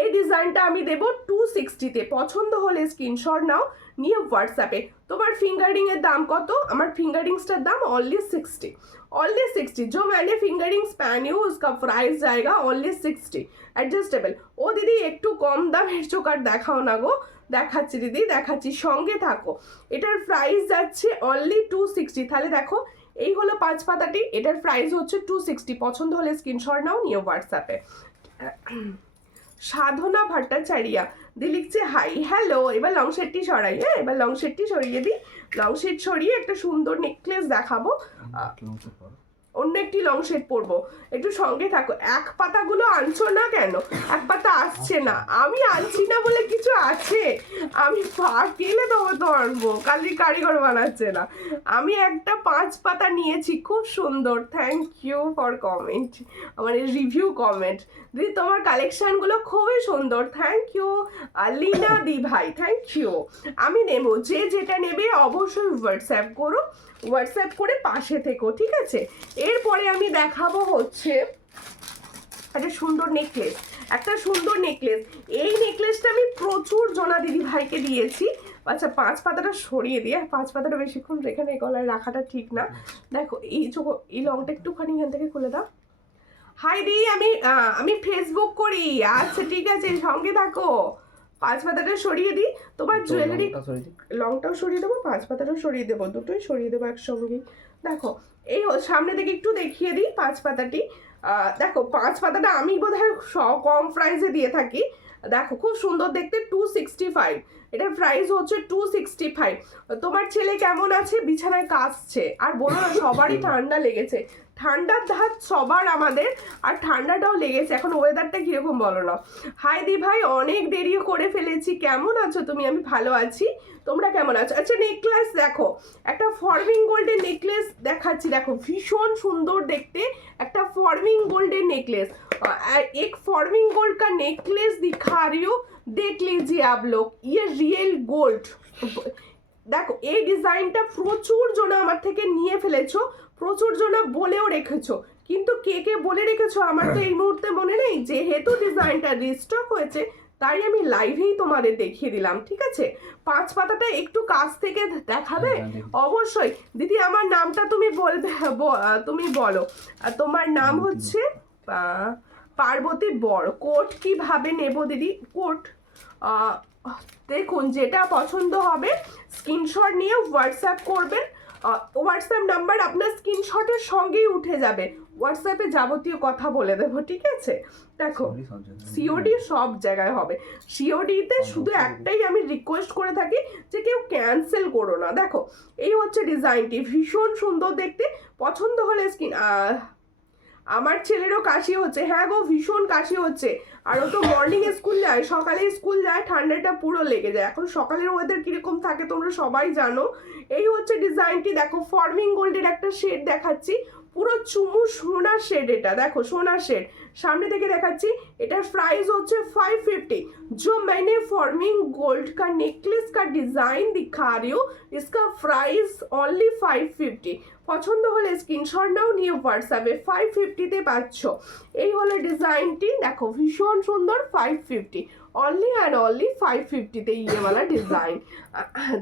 এই ডিজাইনটা আমি দেব 260-তে। পছন্দ হলে স্ক্রিনশট নাও, নিয়ে হোয়াটসঅ্যাপে। তোমার ফিঙ্গারিং এর দাম কত? আমার ফিঙ্গারিংসটার দাম অনলি 60, অনলি 60। जो मैंने फिंगरिंग्स पहनी हूँ उसका प्राइस जाएगा অনলি 60, অ্যাডজাস্টেবল। ও দিদি একটু কম দামের চোকার দেখাও না গো। দেখাচ্ছি দিদি, দেখাচ্ছি, সঙ্গে থাকো। এটার প্রাইস যাচ্ছে অনলি 260। তাহলে দেখো এই হলো 5 পাতাটি, এটার প্রাইস হচ্ছে 260। পছন্দ হলে স্ক্রিনশট নাও, নিয়ে হোয়াটসঅ্যাপে। সাধনা ভট্টাচার্যা দি লিখছে হাই, হ্যালো। এবার লং শেডটি সরাই, হ্যাঁ এবার লং শেডটি সরিয়ে দিই। লং শেড সরিয়ে একটা সুন্দর নেকলেস দেখাবো, অন্য একটি লং শেড পরবো। একটু সঙ্গে থাকো। এক পাতাগুলো আনছো না কেন? এক পাতা আসছে না, আমি আনছি না বলে কিছু আছে? আমি কেলে দেবো তো আনবো, কালি কারিগর বানাচ্ছে না। আমি একটা 5 পাতা নিয়েছি, খুব সুন্দর, থ্যাংক ইউ ফর কমেন্ট, মানে রিভিউ কমেন্ট। দিদি তোমার কালেকশনগুলো খুবই সুন্দর, থ্যাংক ইউ। লীনা দি ভাই, থ্যাংক ইউ। আমি নেব, যে যেটা নেবে অবশ্যই হোয়াটসঅ্যাপ করো, হোয়াটসঅ্যাপ করে পাশে থেকো, ঠিক আছে। এরপরে আমি দেখাবো হচ্ছে একটা সুন্দর নেকলেস, একটা সুন্দর নেকলেস। এই নেকলেসটা আমি প্রচুর জনা দিদি ভাইকে দিয়েছি। আচ্ছা 5 পাতাটা সরিয়ে দিয়ে, 5 পাতাটা বেশিক্ষণ এখানে গলায় রাখাটা ঠিক না। দেখো এই লংটা একটুখানি এখান থেকে খুলে দাও। হাই দি, আমি ফেসবুক করি। আচ্ছা ঠিক আছে, সঙ্গে থাকো। 5 পাতাটা সরিয়ে দিই। তোমার জুয়েলারি লংটাও সরিয়ে দেবো, 5 পাতাটাও সরিয়ে দেবো, দুটোই সরিয়ে দেবো একসঙ্গেই। দেখো এই সামনে থেকে একটু দেখিয়ে দিই 5 পাতাটি। দেখো 5 পাতাটা আমি বোধহয় কম প্রাইসে দিয়ে থাকি। দেখো খুব সুন্দর দেখতে, 265। এটার প্রাইস হচ্ছে 265। তোমার ছেলে কেমন আছে? বিছানায় কাঁদছে। আর বলো না, সবারই ঠান্ডা লেগেছে, ঠান্ডার ধাত সবার আমাদের, আর ঠান্ডাটাও লেগেছে। এখন ওয়েদারটা কিরকম বলো না। হাই দি ভাই, অনেক দেরি করে ফেলেছি, কেমন আছো তুমি? আমি ভালো আছি, তোমরা কেমন আছো? আচ্ছা নেকলেস দেখো, একটা ফর্মিং গোল্ডের নেকলেস দেখাচ্ছি। দেখো ভীষণ সুন্দর দেখতে একটা फॉर्मिंग गोल्डन नेकलेस। एक फॉर्मिंग गोल्ड का नेकलेस दिखा रही हूँ, देख लीजिए आप लोग, ये रियल गोल्ड। দেখো এই ডিজাইনটা প্রচুর জনা আমার থেকে নিয়ে ফেলেছো, প্রচুর জনা বলেও রেখেছো, কিন্তু কে কে বলে রেখেছো আমার তো এই মুহূর্তে মনে নেই। যেহেতু ডিজাইনটা রিস্টক হয়েছে তাই আমি লাইভেই তোমাদের দেখিয়ে দিলাম, ঠিক আছে। 5 পাতাটা একটু কাছ থেকে দেখাবে অবশ্যই। দিদি আমার নামটা তুমি বলবে, তুমি বলো। তোমার নাম হচ্ছে পার্বতী বর। কোড কিভাবে নেব দিদি? কোড দেখুন যেটা পছন্দ হবে স্ক্রিনশট নিয়ে হোয়াটসঅ্যাপ করবেন। হোয়াটসঅ্যাপ নাম্বার আপনার স্ক্রিনশটের সঙ্গেই উঠে যাবে, হোয়াটসঅ্যাপে যাবতীয় কথা বলে দেবো, ঠিক আছে। দেখো সিওডি সব জায়গায় হবে, সিওডিতে শুধু একটাই আমি রিকোয়েস্ট করে থাকি যে কেউ ক্যান্সেল করো না। দেখো এই হচ্ছে ডিজাইনটি, ভীষণ সুন্দর দেখতে। পছন্দ হলে আমার ছেলেরও কাশি হচ্ছে, হ্যাঁ গো ভীষণ কাশি হচ্ছে। আর ও তো মর্নিং স্কুল যায়, সকালে স্কুল যায়, ঠান্ডাটা পুরো লেগে যায়। এখন সকালের ওয়েদার কিরকম থাকে তোমরা সবাই জানো। এই হচ্ছে ডিজাইনটি। দেখো ফর্মিং গোল্ডের একটা শেড দেখাচ্ছি, পুরো চুমু সোনার শেড, এটা দেখো সোনার শেড, सामने देखे देखाচ্ছি এটার প্রাইস হচ্ছে 550। जो मैंने फॉर्मिंग गोल्ड का नेकलेस का डिजाइन दिखा रही हूँ इसका प्राइस ओनली 550। পছন্দ হলে স্ক্রিনশট নাও নিয়ে হোয়াটসঅ্যাপে 550-তে পাচ্ছ। এই হলো ডিজাইনটি, দেখো ভীষণ সুন্দর, 550 অনলি অ্যান্ড অনলি 550-তে ইয়েওয়ালা ডিজাইন।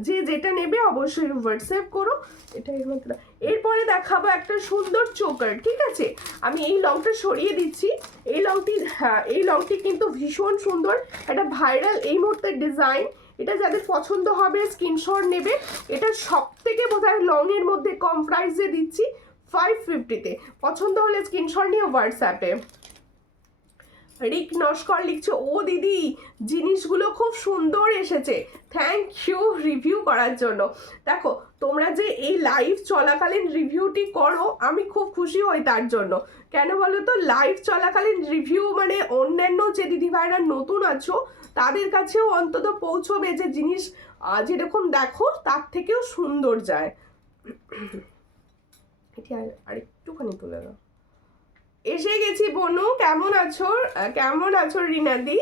যে যেটা নেবে অবশ্যই হোয়াটসঅ্যাপ করো। এটা এর মধ্যে এরপরে দেখাবো একটা সুন্দর চোকার, ঠিক আছে? আমি এই লংটা সরিয়ে দিচ্ছি। এই লংটি, হ্যাঁ এই লংটি কিন্তু ভীষণ সুন্দর, একটা ভাইরাল এই মুহূর্তের ডিজাইন। এটা যাদের পছন্দ হবে স্ক্রিনশট নেবে। এটা সব থেকে বোধহয় লং এর মধ্যে কম প্রাইসে দিচ্ছি 550-তে। পছন্দ হলে স্ক্রিনশট নিয়ে হোয়াটসঅ্যাপে। রিক নস্কর লিখছে, ও দিদি জিনিসগুলো খুব সুন্দর এসেছে, থ্যাংক ইউ রিভিউ করার জন্য। দেখো তোমরা যে এই লাইভ চলাকালীন রিভিউটি করো আমি খুব খুশি হই তার জন্য। কেন বলো তো, লাইভ চলাকালীন রিভিউ মানে অন্যান্য যে দিদিভাইরা নতুন আছো তাদের কাছেও অন্তত পৌঁছবে যে জিনিস যেরকম দেখো তার থেকেও সুন্দর যায়। এটি আরেকটুখানি তুলে দাও। এসে গেছি বনু, কেমন আছো? কেমন আছো রিনাদি?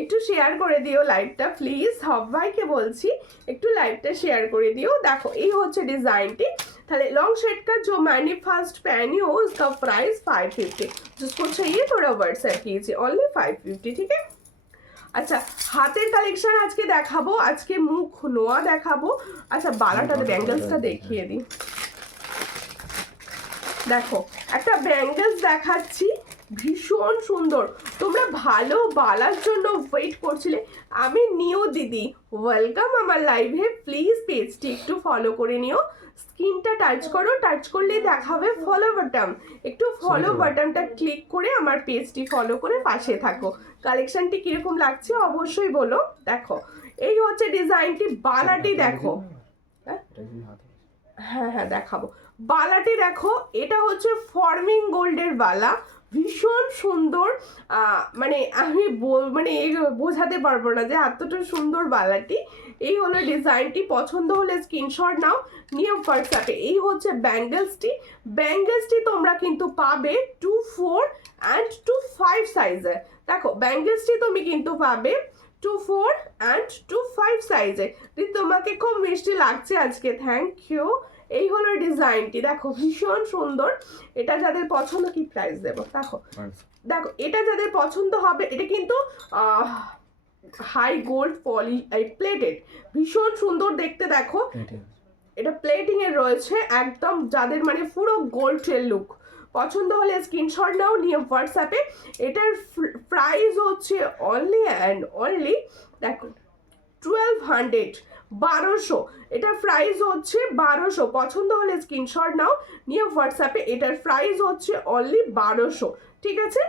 একটু শেয়ার করে দিও লাইভটা প্লিজ, সবাইকে বলছি একটু লাইভটা শেয়ার করে দিও। দেখো এই হচ্ছে ডিজাইনটি। তাহলে लॉन्ग शेड का जो मैंने फर्स्ट पहनी हो उसका प्राइस 550। जिसको चाहिए थोड़ा व्हाट्सएप कीजिए, ओनली 550, ठीक है? আচ্ছা হাতের কালেকশন আজকে দেখাবো, আজকে মুখ নোয়া দেখাবো। আচ্ছা বালাটাতে ব্যাঙ্গেলসটা দেখিয়ে দিই। দেখো একটা ব্যাঙ্গেলস দেখাচ্ছি, ভীষণ সুন্দর। তোমরা ভালো বালার জন্য ওয়েট করছিলে, আমি নিও দিদি, ওয়েলকাম আমার লাইভে। প্লিজ পেজটি একটু ফলো করে নিও, স্ক্রিনটা টাচ করো, টাচ করলেই দেখাবে ফলো বাটন। একটু ফলো বাটনটা ক্লিক করে আমার পেজটি ফলো করে পাশে থাকো। কালেকশনটি কিরকম লাগছে অবশ্যই বলো। দেখো এই হচ্ছে ডিজাইনটি, বালাটি দেখো। হ্যাঁ হ্যাঁ দেখাবো, বালাটি দেখো। এটা হচ্ছে ফর্মিং গোল্ডের বালা, ভীষণ সুন্দর। মানে আমি মানে বোঝাতে পারবো না যে এতটা সুন্দর বালাটি। এই হলো ডিজাইনটি, পছন্দ হলে স্ক্রিনশট নাও নিয়ে হোয়াটসঅ্যাপে। এই হচ্ছে ব্যাঙ্গেলসটি। ব্যাঙ্গেলসটি তোমরা কিন্তু পাবে 2, 4 অ্যান্ড 2, 5 সাইজে। দেখো ব্যাঙ্গেলসটি তুমি কিন্তু পাবে 2, 4 অ্যান্ড 2, 5 সাইজে। তোমাকে খুব মিষ্টি লাগছে আজকে, থ্যাংক ইউ। এই হলো ডিজাইনটি, দেখো ভীষণ সুন্দর। এটা যাদের পছন্দ, কি প্রাইস দেবো দেখো। দেখো এটা যাদের পছন্দ হবে, এটা কিন্তু হাই গোল্ড পলি প্লেটেড, ভীষণ সুন্দর দেখতে। দেখো এটা প্লেটিং এর রয়েছে একদম, যাদের মানে পুরো গোল্ডের লুক। পছন্দ হলে স্ক্রিনশট নাও নিয়ে হোয়াটসঅ্যাপে। এটার প্রাইস হচ্ছে অনলি অ্যান্ড অনলি দেখো 1200, 1200। এটার প্রাইস হচ্ছে 1200। পছন্দ হলে স্ক্রিনশট নাও নিয়ে হোয়াটসঅ্যাপে। এটার প্রাইস হচ্ছে অনলি 1200, ঠিক আছে?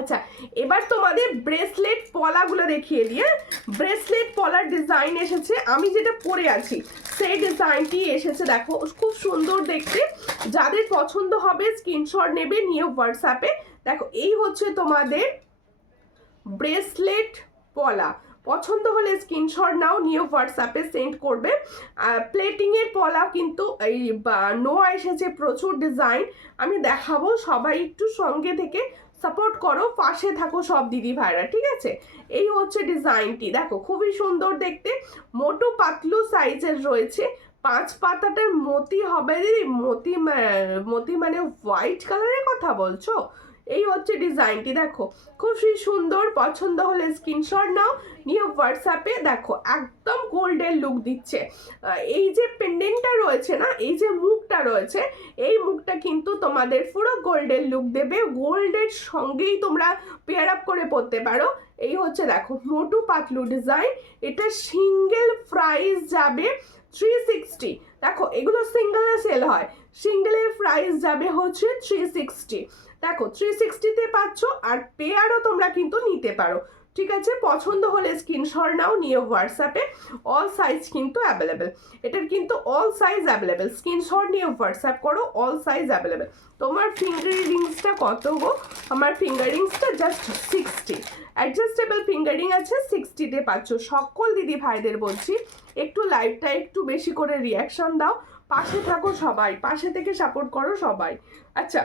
আচ্ছা এবার তোমাদের ব্রেসলেট পলাগুলো দেখিয়ে দিয়ে। ব্রেসলেট পলার ডিজাইন এসেছে, আমি যেটা পরে আছি সেই ডিজাইনটি এসেছে। দেখো খুব সুন্দর দেখতে, যাদের পছন্দ হবে স্ক্রিনশট নেবে নিয়ে হোয়াটসঅ্যাপে। দেখো এই হচ্ছে তোমাদের ব্রেসলেট পলা, পছন্দ হলে স্ক্রিনশট নাও নিয়ে হোয়াটসঅ্যাপে সেন্ড করবে। প্লেটিংয়ের পলা কিন্তু এই নোয়া এসেছে, প্রচুর ডিজাইন আমি দেখাবো। সবাই একটু সঙ্গে থেকে সাপোর্ট করো, পাশে থাকো সব দিদি ভাইরা, ঠিক আছে? এই হচ্ছে ডিজাইনটি, দেখো খুবই সুন্দর দেখতে, মোটু পাতলু সাইজের রয়েছে। 5 পাতাটার মতি হবে দিদি, মতি মানে হোয়াইট কালারের কথা বলছো? এই হচ্ছে ডিজাইনটি, দেখো খুবই সুন্দর। পছন্দ হলে স্ক্রিনশট নাও নিয়ে হোয়াটসঅ্যাপে। দেখো একদম গোল্ডের লুক দিচ্ছে। এই যে পেন্ডেন্টটা রয়েছে না, এই যে মুখটা রয়েছে, এই মুখটা কিন্তু তোমাদের পুরো গোল্ডের লুক দেবে। গোল্ডের সঙ্গেই তোমরা পেয়ার আপ করে পরতে পারো। এই হচ্ছে দেখো মোটু পাতলু ডিজাইন। এটা সিঙ্গেল প্রাইস যাবে 360। দেখো এগুলো সিঙ্গেলে সেল হয়, সিঙ্গেলের প্রাইস যাবে হচ্ছে 360। দেখো 360-তে পাচ্ছ, আর পেয়ারও তোমরা কিন্তু নিতে পারো, ঠিক আছে? পছন্দ হলে স্ক্রিনশট নাও নিয়ে হোয়াটসঅ্যাপে। অল সাইজ কিন্তু অ্যাভেলেবেল, এটার কিন্তু অল সাইজ অ্যাভেলেবেল। স্ক্রিনশট নিয়ে হোয়াটসঅ্যাপ করো, অল সাইজ অ্যাভেলেবেল। তোমার ফিঙ্গার রিংসটা কত গো? আমার ফিঙ্গার রিংসটা জাস্ট 60, অ্যাডজাস্টেবল ফিঙ্গারিং আছে, 60-তে পাচ্ছ। সকল দিদি ভাইদের বলছি একটু লাইভটা একটু বেশি করে রিয়াকশন দাও, পাশে থাকো সবাই, পাশে থেকে সাপোর্ট করো সবাই। আচ্ছা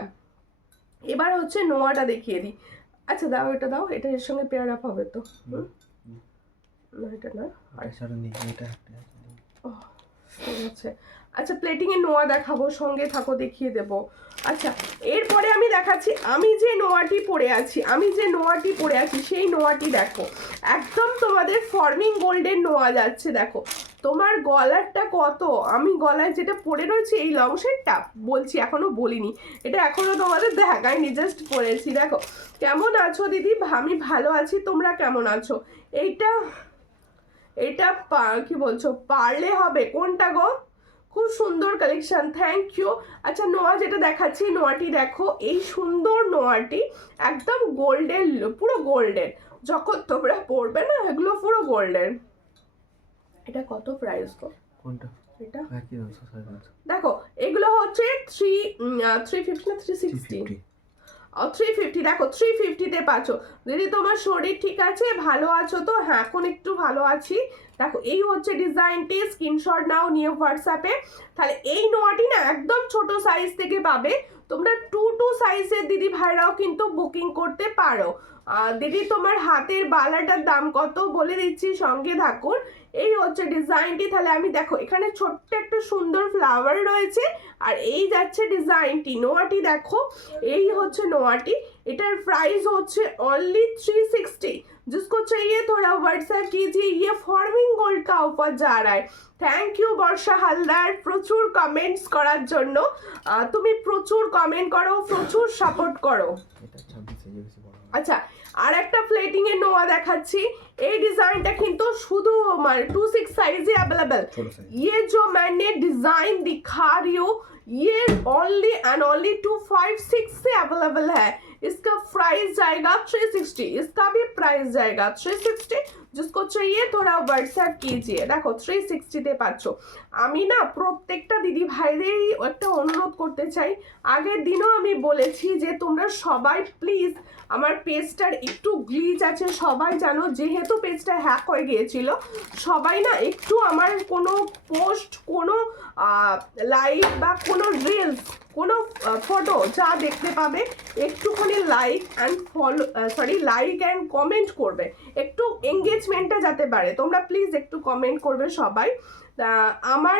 এবার হচ্ছে নোয়াটা দেখিয়ে দিই। আচ্ছা দাও, এটা দাও, এটা এর সঙ্গে পেয়ার আপ হবে তো। না এটা না, ঠিক আছে। আচ্ছা প্লেটিং এর নোয়া দেখাবো, সঙ্গে থাকো দেখিয়ে দেব। আচ্ছা এরপরে আমি দেখাচ্ছি আমি যে নোয়াটি পরে আছি সেই নোয়াটি দেখো, একদম তোমাদের ফর্মিং গোল্ডের নোয়া যাচ্ছে। দেখো তোমার গলারটা কত, আমি গলায় যেটা পরে রয়েছে এই লং শেডটা বলছি, এখনো বলিনি, এটা এখনো তোমাদের দেখাইনি, জাস্ট পরেছি। দেখো কেমন আছো দিদি? আমি ভালো আছি, তোমরা কেমন আছো? এইটা এটা কি বলছো, পারলে হবে কোনটা গো? খুব সুন্দর কালেকশন, থ্যাংক ইউ। আচ্ছা নোয়া যেটা দেখাচ্ছি, নোয়াটি দেখো, এই সুন্দর নোয়াটি একদম গোল্ডেন, পুরো গোল্ডেন, যখন তোমরা পরবে না এগুলো পুরো গোল্ডেন। এটা কত প্রাইস গো? কোনটা? এটা দেখো এগুলো হচ্ছে 350 না 360? 350, দেখো 350-তে পাচ্ছ। যদি তোমার শরীর ঠিক আছে, ভালো আছো তো? হ্যাঁ এখন একটু ভালো আছি। দেখো এই হচ্ছে ডিজাইনটি, স্ক্রিনশট নাও নিয়ে হোয়াটসঅ্যাপে। তাহলে এই নোয়াটি না একদম ছোট সাইজ থেকে পাবে, তোমরা 2 সাইজের দিদি ভাইরাও কিন্তু বুকিং করতে পারো। দিদি তোমার হাতের বালাটার দাম কত বলে দিচ্ছি, সঙ্গে থাকুন। এই হচ্ছে ডিজাইনটি। তাহলে আমি দেখো এখানে ছোট্ট একটা সুন্দর ফ্লাওয়ার রয়েছে, আর এই যাচ্ছে ডিজাইনটি, নোয়াটি দেখো, এই হচ্ছে নোয়াটি। এটার প্রাইস হচ্ছে অনলি 360। जिसको चाहिए थोड़ा व्हाट्सएप कीजिए, ये फॉर्मिंग गोल्ड का ऑफर जा रहा है। থ্যাংক ইউ বর্ষা হালদার, প্রচুর কমেন্টস করার জন্য। তুমি প্রচুর কমেন্ট করো, প্রচুর সাপোর্ট করো। আচ্ছা আর একটা প্লেটিং এর নোয়া দেখাচ্ছি, এই ডিজাইনটা কিন্তু শুধু মানে 26 সাইজে अवेलेबल। ये जो मैंने डिजाइन दिखा रही हूँ ये ओनली एंड ओनली 256 से अवेलेबल है। इसका प्राइस जाएगा 360, इसका भी प्राइस जाएगा 360। जिसको चाहिए थोड़ा व्हाट्सएप कीजिए। देखो 360-তে পাচ্ছ। আমি না প্রত্যেকটা দিদি ভাইদেরই একটা অনুরোধ করতে চাই, আগের দিনও আমি বলেছি যে তোমরা সবাই প্লিজ, আমার পেজটার একটু গ্লিচ আছে সবাই জানো, যেহেতু পেজটা হ্যাক হয়ে গিয়েছিল, সবাই না একটু আমার কোনো পোস্ট, কোনো লাইভ বা কোনো রিলস, কোনো ফটো যা দেখতে পাবে একটুখানি like and like and comment করবে, একটু এঙ্গেজমেন্টটা যাতে বাড়ে। তোমরা প্লিজ একটু কমেন্ট করবে সবাই, আমার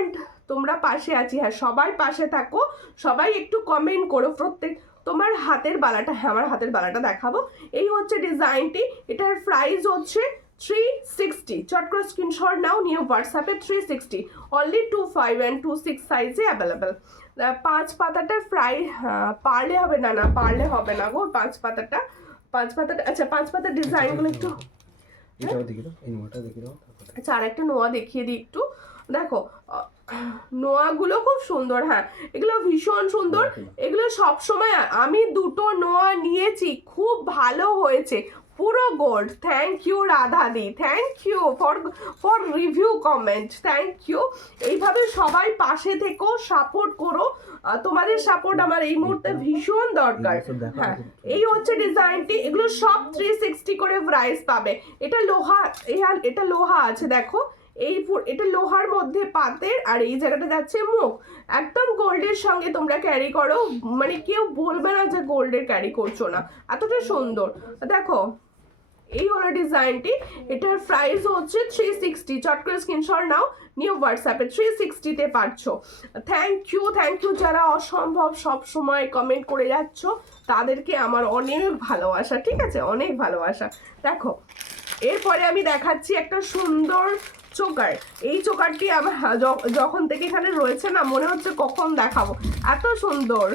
তোমরা পাশে আছি, হ্যাঁ সবাই পাশে থাকো, সবাই একটু কমেন্ট করো। প্রত্যেক তোমার হাতের বালাটা, হ্যাঁ আমার হাতের বালাটা দেখাবো, এই হচ্ছে ডিজাইনটি, এটার প্রাইস হচ্ছে 360। চট করে স্ক্রিনশট নাও নিয়ে হোয়াটসঅ্যাপে 360, অনলি 25 অ্যান্ড 26 সাইজে অ্যাভেলেবেল। 5 পাতাটা ফ্রাই, পারলে হবে না, না পারলে হবে না গো, 5 পাতাটা, 5 পাতাটা। আচ্ছা 5 পাতার ডিজাইনগুলো একটু, আচ্ছা আর একটা নোয়া দেখিয়ে দিই একটু। দেখো নোয়াগুলো খুব সুন্দর, হ্যাঁ এগুলো ভীষণ সুন্দর, এগুলো সবসময় আমি 2টো নোয়া নিয়েছি, খুব ভালো হয়েছে, পুরো গোল্ড। থ্যাংক ইউ রাধাদি, thank you for review comment, thank you. এইভাবে সবাই পাশে থেকো, সাপোর্ট করো, তোমাদের সাপোর্ট আমার এই মুহূর্তে ভীষণ দরকার। হ্যাঁ এই হচ্ছে ডিজাইনটি, এগুলো সব 360 করে প্রাইস পাবে। এটা লোহা, এটা লোহা আছে দেখো, এটা লোহার মধ্যে পাতের, আর এই জায়গাটা যাচ্ছে মুখ, একদম গোল্ডের সঙ্গে তোমরা ক্যারি করো, মানে কেউ বলবে না যে গোল্ডের ক্যারি করছো না, এতটা সুন্দর। দেখো এই হলো ডিজাইনটি, এটার প্রাইস হচ্ছে 360। চট করে স্ক্রিনশট নাও নিউ হোয়াটসঅ্যাপে, 360-তে পাচ্ছ। থ্যাংক ইউ যারা অসম্ভব সব সময় কমেন্ট করে যাচ্ছ, তাদেরকে আমার অনেক ভালোবাসা, ঠিক আছে, অনেক ভালোবাসা। দেখো এরপরে আমি দেখাচ্ছি একটা সুন্দর চোকার, এই চোকারটি আমার যখন থেকে এখানে রয়েছে না মনে হচ্ছে কখন দেখাবো, এত সুন্দর,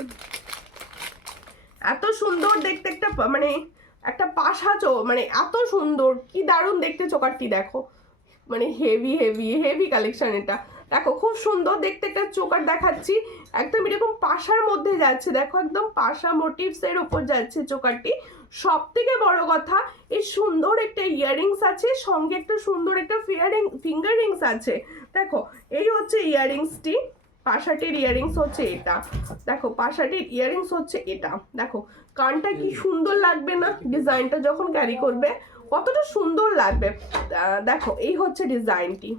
এত সুন্দর দেখতে, একটা মানে একটা পাশা মানে এত সুন্দর, কি দারুণ দেখতে চোকারটি। দেখো মানে হেভি হেভি হেভি কালেকশন এটা। দেখো খুব সুন্দর দেখতে একটা চোকার দেখাচ্ছি, একদম এরকম পাশার মধ্যে যাচ্ছে, দেখো একদম পাশা মোটিভসের ওপর যাচ্ছে চোকারটি। সব থেকে বড় কথা, এই সুন্দর একটা ইয়াররিংস আছে, সঙ্গে একটা সুন্দর একটা ফিঙ্গার রিংস আছে। দেখো এই হচ্ছে ইয়াররিংসটি, পাশাটির ইয়াররিংস হচ্ছে এটা, দেখো পাশাটির ইয়াররিংস হচ্ছে এটা। দেখো কানটা কি সুন্দর লাগবে না, ডিজাইনটা যখন ক্যারি করবে কতটা সুন্দর লাগবে। দেখো এই হচ্ছে ডিজাইনটি,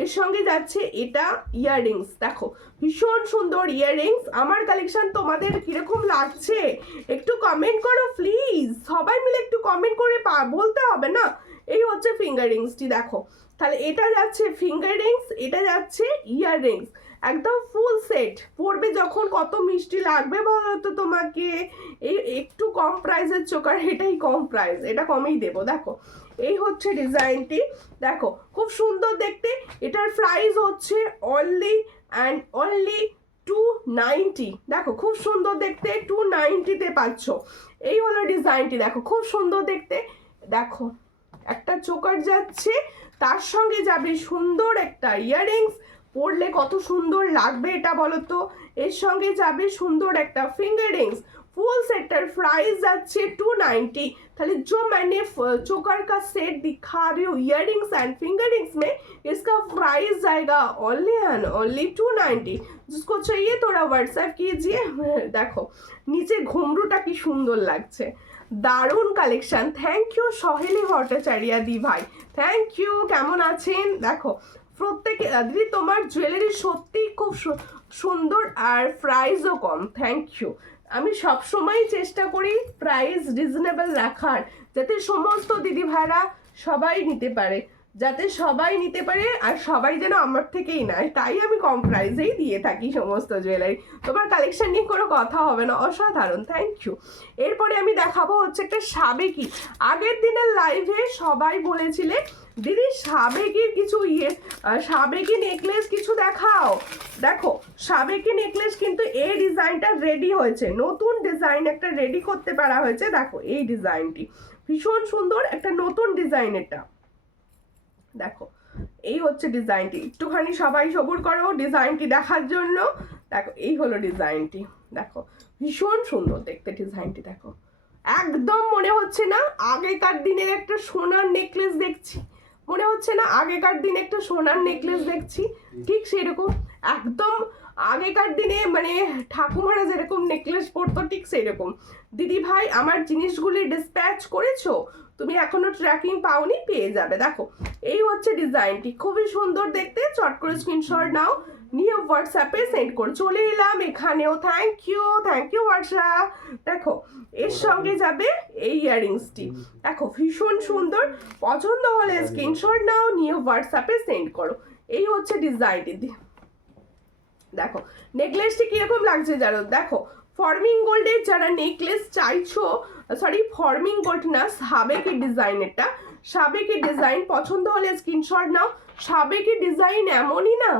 এর সঙ্গে যাচ্ছে এটা ইয়াররিংস, দেখো ভীষণ সুন্দর ইয়াররিংস। আমার কালেকশন তোমাদের কিরকম লাগছে একটু কমেন্ট করো প্লিজ, সবাই মিলে একটু কমেন্ট করে বলতে হবে না। এই হচ্ছে ফিঙ্গার রিংসটি, দেখো তাহলে এটা যাচ্ছে ফিঙ্গার রিংস, এটা যাচ্ছে ইয়াররিংস, একদম ফুল সেট পরবে যখন কত মিষ্টি লাগবে বলো তো তোমাকে। এই একটু কম প্রাইসের চোকার, এটাই কম প্রাইস, এটা কমেই দেবো। দেখো এই হচ্ছে ডিজাইনটি, দেখো খুব সুন্দর দেখতে। এটার প্রাইস হচ্ছে অনলি 290। দেখো খুব সুন্দর দেখতে, 290-তে পাচ্ছ। এই হলো ডিজাইনটি, দেখো খুব সুন্দর দেখতে। দেখো একটা চোকার যাচ্ছে, তার সঙ্গে যাবে সুন্দর একটা ইয়াররিংস, পরলে কত সুন্দর লাগবে এটা বলো তো। এর সঙ্গে যাবে সুন্দর একটা ফিঙ্গার রিংস, फुल सेटर प्राइस जाच्छे 290। ताहले जो मैंने चोकर का सेट दिखा रही हूँ इयररिंग्स एंड फिंगर रिंग्स में, इसका प्राइस जाएगा ओनली 290। जिसको चाहिए थोड़ा व्हाट्सएप कीजिए। देखो नीचे घुंघरूटा की सुंदर लागছে, দারুণ collection. Thank you Saheli Bhattacharya দি ভাই, থ্যাংক ইউ। কেমন আছেন? দেখো প্রত্যেকে দিদি তোমার জুয়েলারি সত্যি খুব সুন্দর আর প্রাইসও কম, থ্যাংক ইউ। আমি সবসময় চেষ্টা করি প্রাইস রিজনেবল রাখার, যাতে সমস্ত দিদি ভাইরা সবাই নিতে পারে, যাতে সবাই নিতে পারে আর সবাই যেন আমার থেকেই নেয়, তাই আমি কম প্রাইসেই দিয়ে থাকি সমস্ত জুয়েলারি। তোমার কালেকশন নিয়ে কোনো কথা হবে না, অসাধারণ, থ্যাংক ইউ। এরপরে আমি দেখাবো হচ্ছে একটা সাবেকি। আগের দিনের লাইভে সবাই বলেছিলে দিদি সাবেকির কিছু সাবেকি নেকলেস কিছু দেখাও। দেখো সাবেকি নেকলেস কিন্তু এই ডিজাইনটা রেডি হয়েছে, নতুন ডিজাইন একটা রেডি করতে পারা হয়েছে। দেখো এই ডিজাইনটি ভীষণ সুন্দর, একটা নতুন ডিজাইন এটা। দেখো এই হচ্ছে ডিজাইনটি, একটুখানি সবাই সবুর করো ডিজাইনটি দেখার জন্য। দেখো এই হলো ডিজাইনটি, দেখো ভীষণ সুন্দর দেখতে ডিজাইনটি। দেখো একদম মনে হচ্ছে না আগেকার দিনের একটা সোনার নেকলেস দেখছি, মনে হচ্ছে না আগেকার দিনে একটা সোনার নেকলেস দেখছি, ঠিক সেরকম একদম আগেকার দিনে মানে ঠাকুমারা যেরকম নেকলেস পরতো ঠিক সেরকম। দিদি ভাই আমার জিনিসগুলি ডিসপ্যাচ করেছো, তুমি এখনো ট্র্যাকিং পাওনি, পেয়ে যাবে। দেখো এই হচ্ছে ডিজাইনটি, খুবই সুন্দর দেখতে। চট করে স্ক্রিনশট নাও, নিয়ে হোয়াটসঅ্যাপে সেন্ড করে চলে এলাম এখানেও। থ্যাংক ইউ বর্ষা। দেখো এর সঙ্গে যাবে এই ইয়াররিংসটি, দেখো ভীষণ সুন্দর, পছন্দ হলে স্ক্রিনশট নাও, নিয়ে হোয়াটসঅ্যাপে সেন্ড করো। এই হচ্ছে ডিজাইনটি। দেখো নেকলেসটি কিরকম লাগছে জানো, দেখো ফর্মিং গোল্ডের যারা নেকলেস চাইছো, সরি ফর্মিং গোল্ড না, সাবেকি ডিজাইনেরটা, সাবেকি ডিজাইন পছন্দ হলে স্ক্রিনশট নাও। সাবেকি ডিজাইন এমনই না,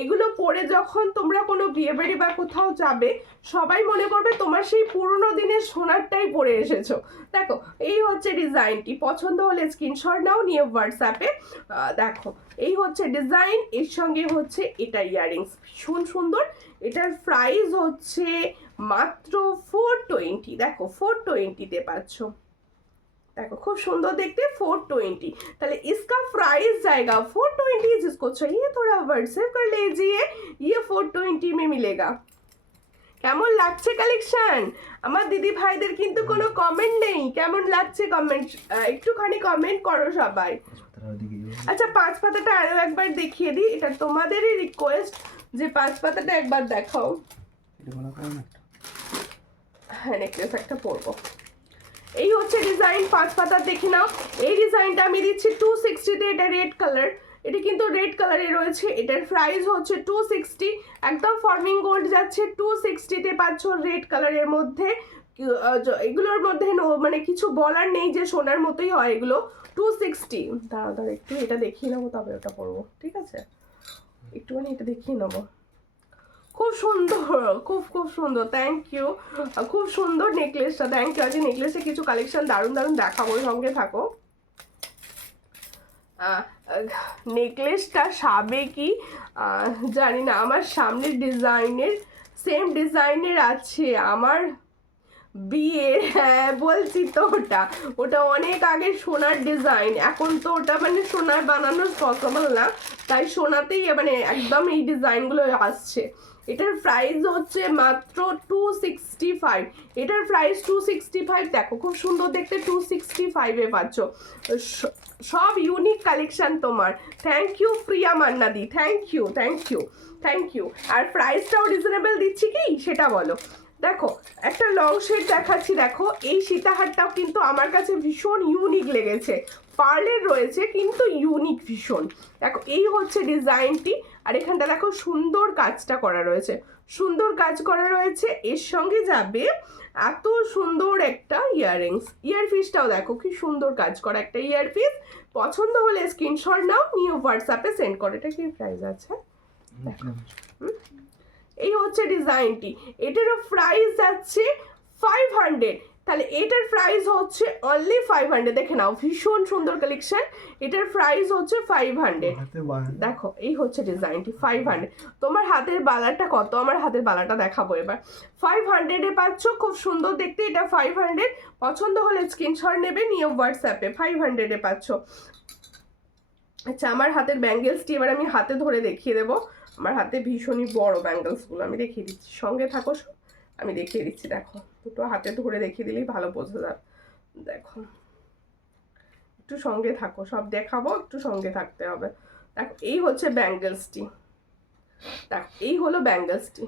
এগুলো পরে যখন তোমরা কোনো বিয়ে বাড়ি বা কোথাও যাবে সবাই মনে করবে তোমার সেই পুরনো দিনের সোনারটাই পরে এসেছো। দেখো এই হচ্ছে ডিজাইনটি, পছন্দ হলে স্ক্রিনশট নাও, নিয়ে হোয়াটসঅ্যাপে। দেখো এই হচ্ছে ডিজাইন, এর সঙ্গে হচ্ছে এটা ইয়াররিংস, ভীষণ সুন্দর। এটার প্রাইস হচ্ছে মাত্র 420। দেখো 420-তে পাচ্ছ, देखो खूब सुंदर देखते 420। ताहले इसका प्राइस जाएगा 420। जिसको चाहिए थोड़ा व्हाट्सएप कर लीजिए, ये 420 में मिलेगा। কেমন লাগছে কালেকশন? আমার দিদি ভাইদের কিন্তু কোনো কমেন্ট নেই, কেমন লাগছে কমেন্ট একটুখানি কমেন্ট করো সবাই। আচ্ছা 5 পাতাটা আরো একবার দেখিয়ে দিই, এটা তোমাদেরই রিকোয়েস্ট যে 5 পাতাটা একবার দেখাও। হ্যাঁ নেকলেস একটা পরবো। এই হচ্ছে ডিজাইন, 5 পাতা দেখে নাও। এই ডিজাইনটা আমি দিচ্ছি 260-তে, এটা রেড কালার, এটা কিন্তু রেড কালারে রয়েছে। এটার প্রাইস হচ্ছে 260, একদম ফর্মিং গোল্ড যাচ্ছে 260-তে পাচ্ছ রেড কালারের মধ্যে। এগুলোর মধ্যে মানে কিছু বলার নেই যে সোনার মতোই হয় এগুলো। 260। দাঁড়া একটু এটা দেখিয়ে নেবো, তবে ওটা পরবো, ঠিক আছে? একটুখানি এটা দেখিয়ে নেবো। খুব সুন্দর, খুব সুন্দর, থ্যাংক ইউ। খুব সুন্দর নেকলেসটা, থ্যাংক ইউ। আজকে নেকলেসে কিছু কালেকশন দারুণ দেখাবো, সঙ্গে থাকো। নেকলেসটা সাবেকি জানি না, আমার সামনের ডিজাইনের সেম ডিজাইনের আছে, আমার বিয়ের, হ্যাঁ বলছি তো, ওটা ওটা অনেক আগে সোনার ডিজাইন, এখন তো ওটা মানে সোনার বানানো পসিবল না, তাই সোনাতেই মানে একদম এই ডিজাইনগুলো আসছে। এটার প্রাইস হচ্ছে মাত্র 265। এটার প্রাইস 265। দেখো খুব সুন্দর দেখতে, 265-এ পাচ্ছ। সব ইউনিক কালেকশন তোমার। থ্যাংক ইউ প্রিয়া মান্নাদি, thank you thank you thank you. আর প্রাইসটাও রিজনেবল দিচ্ছি কি সেটা বলো। দেখো একটা লং শেড দেখাচ্ছি, দেখো এই সীতাহারটাও কিন্তু আমার কাছে ভীষণ ইউনিক লেগেছে, পার্লের রয়েছে কিন্তু ইউনিক ভীষণ। দেখো এই হচ্ছে ডিজাইনটি, আর এখানটা দেখো সুন্দর কাজটা করা রয়েছে, সুন্দর কাজ করা রয়েছে। এর সঙ্গে যাবে এত সুন্দর একটা ইয়াররিংস, ইয়ারপিসটাও দেখো কি সুন্দর কাজ করা একটা ইয়ারপিস। পছন্দ হলে স্ক্রিনশট নাও, নিয়ে হোয়াটসঅ্যাপে সেন্ড করো। এটা কি প্রাইস আছে দেখো। এই হচ্ছে ডিজাইনটি, এটারও প্রাইস যাচ্ছে 500। তাহলে এটার প্রাইস হচ্ছে অনলি 500। দেখে নাও ভীষণ সুন্দর কালেকশন, এটার প্রাইস হচ্ছে 500। দেখো এই হচ্ছে ডিজাইনটি 500। তোমার হাতের বালাটা কত, আমার হাতের বালাটা দেখাবো এবার। 500-এ পাচ্ছ, খুব সুন্দর দেখতে, এটা 500। পছন্দ হলে স্ক্রিনশট নেবে, নিয়ে হোয়াটসঅ্যাপে 500-এ পাচ্ছ। আচ্ছা আমার হাতের ব্যাঙ্গেলসটি এবার আমি হাতে ধরে দেখিয়ে দেবো। আমার হাতে ভীষণই বড় ব্যাঙ্গেলসগুলো, আমি দেখিয়ে দিচ্ছি, সঙ্গে থাকো, আমি দেখিয়ে দিচ্ছি। দেখো দুটো হাতে ধরে দেখিয়ে দিলেই ভালো বোঝা যাবে। দেখো একটু সঙ্গে থাকো, সব দেখাবো, একটু সঙ্গে থাকতে হবে। দেখো এই হচ্ছে ব্যাঙ্গেলসটি, দেখো এই হলো ব্যাঙ্গেলসটি,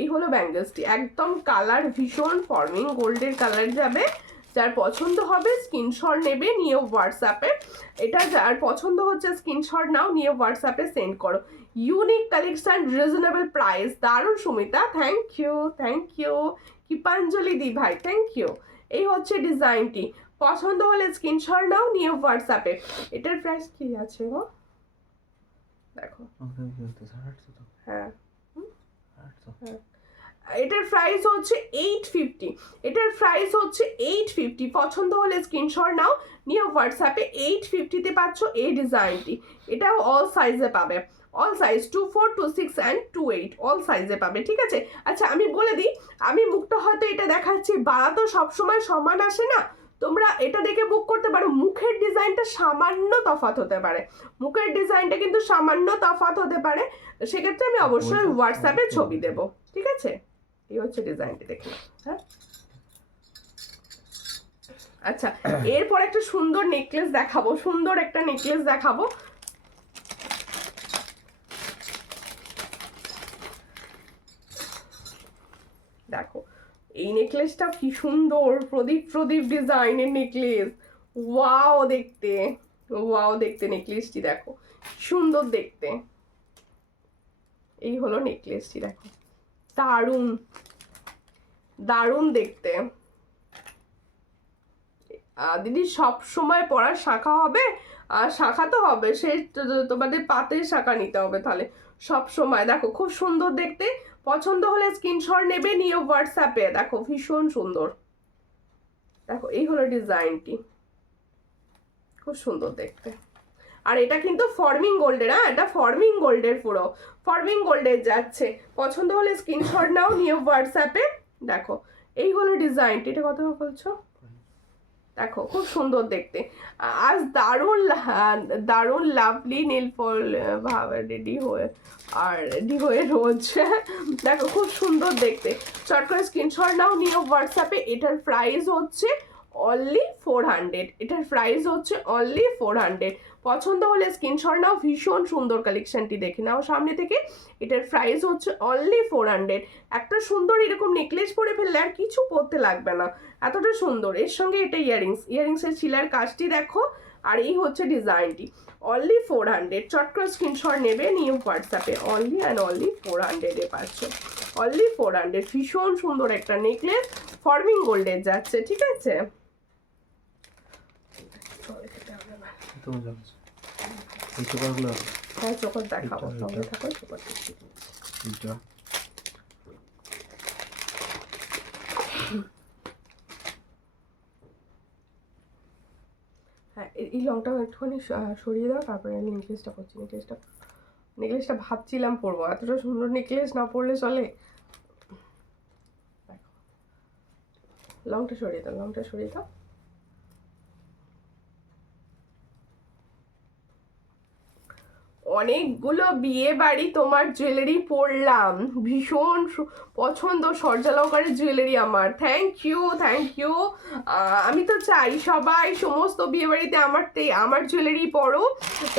এই হলো ব্যাঙ্গেলসটি, একদম কালার ভীষণ ফর্মিং গোল্ডের কালার যাবে। যার পছন্দ হবে স্ক্রিনশট নেবে, নিয়ে হোয়াটসঅ্যাপে, এটা যার পছন্দ হচ্ছে স্ক্রিনশট নাও, নিয়ে হোয়াটসঅ্যাপে সেন্ড করো। ইউনিক কালেকশন, রিজনেবল প্রাইস, দারুণ Sumita, thank you thank you. Kripanjali দি ভাই, থ্যাংক ইউ। এই হচ্ছে ডিজাইনটি, পছন্দ হলে স্ক্রিনশট নাও, নিয়ে হোয়াটসঅ্যাপে। এটার প্রাইস কি আছে গো দেখো, হ্যাঁ হ্যাঁ, এটার প্রাইস হচ্ছে 850। এটার প্রাইস হচ্ছে 850। পছন্দ হলে স্ক্রিনশট নাও, নিয়ে হোয়াটসঅ্যাপে 850-তে পাচ্ছ এই ডিজাইনটি। এটাও অল সাইজে পাবে, অল সাইজ 24, 26 অ্যান্ড 28 অল সাইজে পাবে, ঠিক আছে। আচ্ছা আমি বলে দিই, আমি মুখটা হয়তো এটা দেখাচ্ছি, বাড়া তো সবসময় সমান আসে না, তোমরা এটা দেখে বুক করতে পারো। মুখের ডিজাইনটা সামান্য তফাৎ হতে পারে, মুখের ডিজাইনটা কিন্তু সামান্য তফাৎ হতে পারে, সেক্ষেত্রে আমি অবশ্যই হোয়াটসঅ্যাপে ছবি দেবো, ঠিক আছে। এই হচ্ছে ডিজাইনটি, দেখে নাও। হ্যাঁ আচ্ছা এরপর একটা সুন্দর নেকলেস দেখাবো, সুন্দর একটা নেকলেস দেখাবো। দেখো এই নেকলেসটা কি সুন্দর, প্রদীপ প্রদীপ ডিজাইনের নেকলেস, ওয়াও দেখতে, ওয়াও দেখতে নেকলেসটি, দেখো সুন্দর দেখতে। এই হলো নেকলেসটি, দেখো দারুণ দারুণ দেখতে। দিদি সব সময় পড়ার শাখা হবে, আর শাখা তো হবে, সে তোমাদের পাতের শাখা নিতে হবে তাহলে সব সময়। দেখো খুব সুন্দর দেখতে, পছন্দ হলে স্ক্রিনশট নেবে, নিয়ে হোয়াটসঅ্যাপে। দেখো ভীষণ সুন্দর, দেখো এই হলো ডিজাইনটি, খুব সুন্দর দেখতে। আর এটা কিন্তু ফর্মিং গোল্ডের, হ্যাঁ এটা ফর্মিং গোল্ডের, পুরো ফর্মিং গোল্ডের যাচ্ছে। পছন্দ হলে স্ক্রিনশট নাও, নিয়ে হোয়াটসঅ্যাপে। দেখো এই হলো ডিজাইনটি, এটা কত বলছো, দেখো খুব সুন্দর দেখতে। আজ দারুণ দারুণ লাভলি নীল ফল ভাবে রেডি হয়ে, আর রেডি হয়ে রোজ দেখো খুব সুন্দর দেখতে। চট করে স্ক্রিনশট নাও, নিয়ে হোয়াটসঅ্যাপে। এটার প্রাইস হচ্ছে অনলি 400, এটার প্রাইস হচ্ছে অনলি 400। পছন্দ হলে স্ক্রিনশট নাও, ভীষণ সুন্দর কালেকশনটি দেখে নাও সামনে থেকে। এটার প্রাইস হচ্ছে অনলি 400। একটা সুন্দর এরকম নেকলেস পরে ফেললে আর কিছু পরতে লাগবে না, এতটা সুন্দর। এর সঙ্গে এটা ইয়াররিংস, ইয়াররিংসের শিলার কাজটি দেখো, আর এই হচ্ছে ডিজাইনটি, অনলি 400। চট করে স্ক্রিনশট নেবে, নিউ হোয়াটসঅ্যাপে, অনলি অ্যান্ড অনলি 400-এ পাচ্ছ, অনলি 400। ভীষণ সুন্দর একটা নেকলেস, ফর্মিং গোল্ডের যাচ্ছে, ঠিক আছে। হ্যাঁ চোখর দেখাবো, সঙ্গে থাকো, চোখর দেখিয়ে। হ্যাঁ এই লংটা একটুখানি সরিয়ে দাও, তারপরে আমি নেকলেসটা করছি। নেকলেসটা ভাবছিলাম পরবো, এতটা সুন্দর নেকলেস না পরলে চলে। দেখো লংটা সরিয়ে দাও, লংটা সরিয়ে দাও। অনেকগুলো বিয়ে বাড়ি তোমার জুয়েলারি পরলাম, ভীষণ পছন্দ সূর্যালঙ্কারের জুয়েলারি আমার। Thank you, thank you. আমি তো চাই সবাই সমস্ত বিয়ে বাড়িতে আমার জুয়েলারি পরো,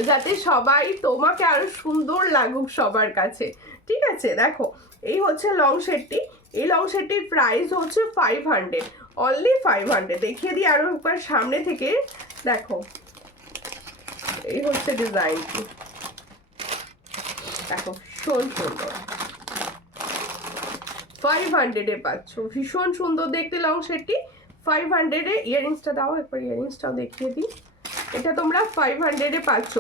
যাতে সবাই তোমাকে আরো সুন্দর লাগুক সবার কাছে। ঠিক আছে, দেখো এই হচ্ছে লং সেটটি। এই লং সেটটির প্রাইস হচ্ছে 500, অনলি 500। দেখিয়ে দিই আরো একবার সামনে থেকে, দেখো এই হচ্ছে ডিজাইনটি, দেখো ভীষণ সুন্দর। 500-এ পাচ্ছ, ভীষণ সুন্দর দেখতে লং সেটটি। 500-এ ইয়াররিংসটা দাও একবার, ইয়াররিংসটাও দেখিয়ে দিই। এটা তোমরা 500-এ পাচ্ছ।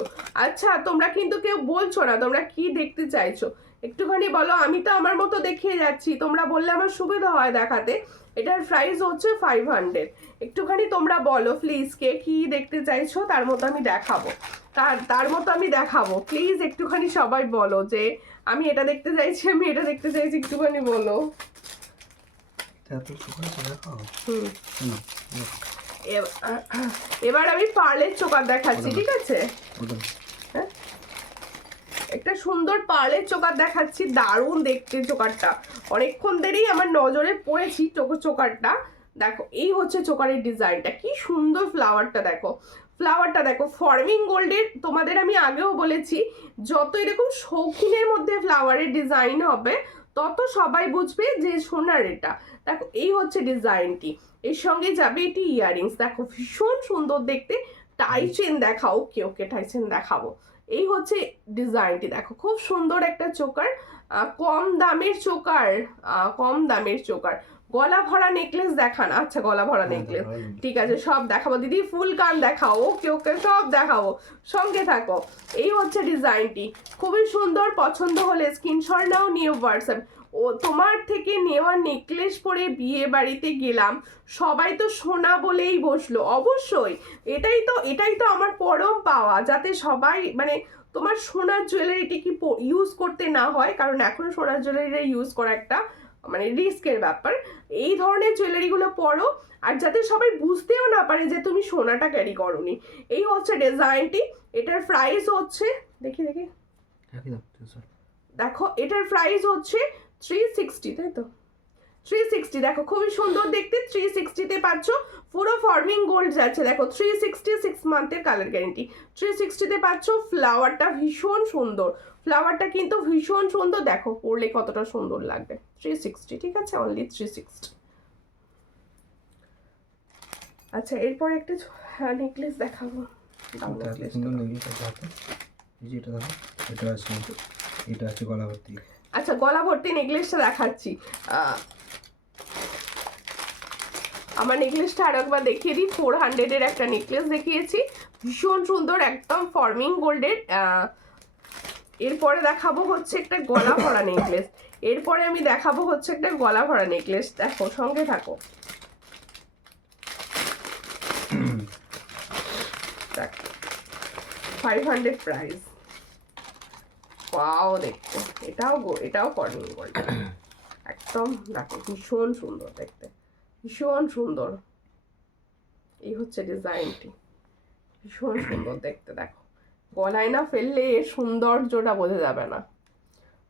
আচ্ছা, তোমরা কিন্তু কেউ বলছো না তোমরা কি দেখতে চাইছো, একটুখানি বলো। আমি তো আমার মতো দেখিয়ে যাচ্ছি, তোমরা বললে আমার সুবিধা হয় দেখাতে। এটার প্রাইস হচ্ছে 500। একটুখানি তোমরা বলো প্লিজ, কে কি দেখতে চাইছো, তার মতো আমি দেখাবো, তার মতো আমি দেখাবো। প্লিজ একটুখানি সবাই বলো যে আমি এটা দেখতে চাইছি, আমি এটা দেখতে চাইছি, একটুখানি বলো। এবার আমি পার্লের চোকার দেখাচ্ছি, ঠিক আছে? হ্যাঁ, একটা সুন্দর পার্লের চোকার দেখাচ্ছি, দারুণ দেখতে চোকারটা। অনেকক্ষণ ধরেই আমার নজরে পড়েছি চোকারটা। দেখো এই হচ্ছে চোকারের ডিজাইনটা, কি সুন্দর ফ্লাওয়ারটা দেখো, ফ্লাওয়ারটা দেখো ফর্মিং গোল্ডের। তোমাদের আমি আগেও বলেছি, যত এরকম শৌখিনের মধ্যে ফ্লাওয়ারের ডিজাইন হবে তত সবাই বুঝবে যে সোনার এটা। দেখো এই হচ্ছে ডিজাইনটি, এর সঙ্গে যাবে এটি ইয়াররিংস। দেখো ভীষণ সুন্দর দেখতে। টাই চেন দেখাও, ওকে টাই চেন দেখাবো। এই হচ্ছে ডিজাইনটি, দেখো খুব সুন্দর একটা চোকার, কম দামের চোকার, কম দামের চোকার। গলা ভরা নেকলেস দেখান। আচ্ছা, গলা ভরা নেকলেস ঠিক আছে, সব দেখাবো দিদি। ফুল কান দেখাও, ওকে সব দেখাবো, সঙ্গে থাকো। এই হচ্ছে ডিজাইনটি, খুবই সুন্দর। পছন্দ হলে স্ক্রিনশট নাও, নিয়ে হোয়াটসঅ্যাপ। ও তোমার থেকে নেওয়া নেকলেস পরে বিয়ে বাড়িতে গেলাম, সবাই তো সোনা বলেই বসলো। অবশ্যই, এটাই তো আমার পরম পাওয়া, যাতে সবাই মানে তোমার সোনার জুয়েলারিটি কি ইউজ করতে না হয়, কারণ এখন সোনার জুয়েলারিটা ইউজ করা একটা মানে রিস্কের ব্যাপার। এই ধরনের জুয়েলারিগুলো পরো, আর যাতে সবাই বুঝতেও না পারে যে তুমি সোনাটা ক্যারি করোনি। এই হচ্ছে ডিজাইনটি। এটার প্রাইস হচ্ছে দেখি দেখো, এটার প্রাইস হচ্ছে 360, তাই তো? 360। দেখো খুবই সুন্দর দেখতে, 360-তে পাচ্ছ। পুরো ফর্মিং গোল্ড যাচ্ছে, দেখো 360, 6 মান্থের কালার গ্যারেন্টি। 360-তে পাচ্ছ। ফ্লাওয়ারটা ভীষণ সুন্দর, ফ্লাওয়ারটা কিন্তু ভীষণ সুন্দর। দেখো পরলে কতটা সুন্দর লাগবে। 360, ঠিক আছে, অনলি 360। আচ্ছা, এরপর একটা নেকলেস দেখাবো। এটা আছে গলা ভর্তি। আচ্ছা, গলা ভর্তি নেকলেসটা দেখাচ্ছি। আমার নেকলেসটা আরো একবার দেখিয়ে দিই। 400-এর একটা নেকলেস দেখিয়েছি, ভীষণ সুন্দর, একদম ফর্মিং গোল্ডের। এরপরে দেখাবো হচ্ছে একটা গলা ভরা নেকলেস। এরপরে আমি দেখাবো হচ্ছে একটা গলা ভরা নেকলেস। দেখো, সঙ্গে থাকো। 500 প্রাইস। ওয়াও দেখতে, এটাও ফর্মিং গোল্ড একদম। দেখো ভীষণ সুন্দর দেখতে, ভীষণ সুন্দর। এই হচ্ছে ডিজাইনটি, ভীষণ সুন্দর দেখতে। দেখো গলায় না ফেললে এর সৌন্দর্যটা বোঝা যাবে না,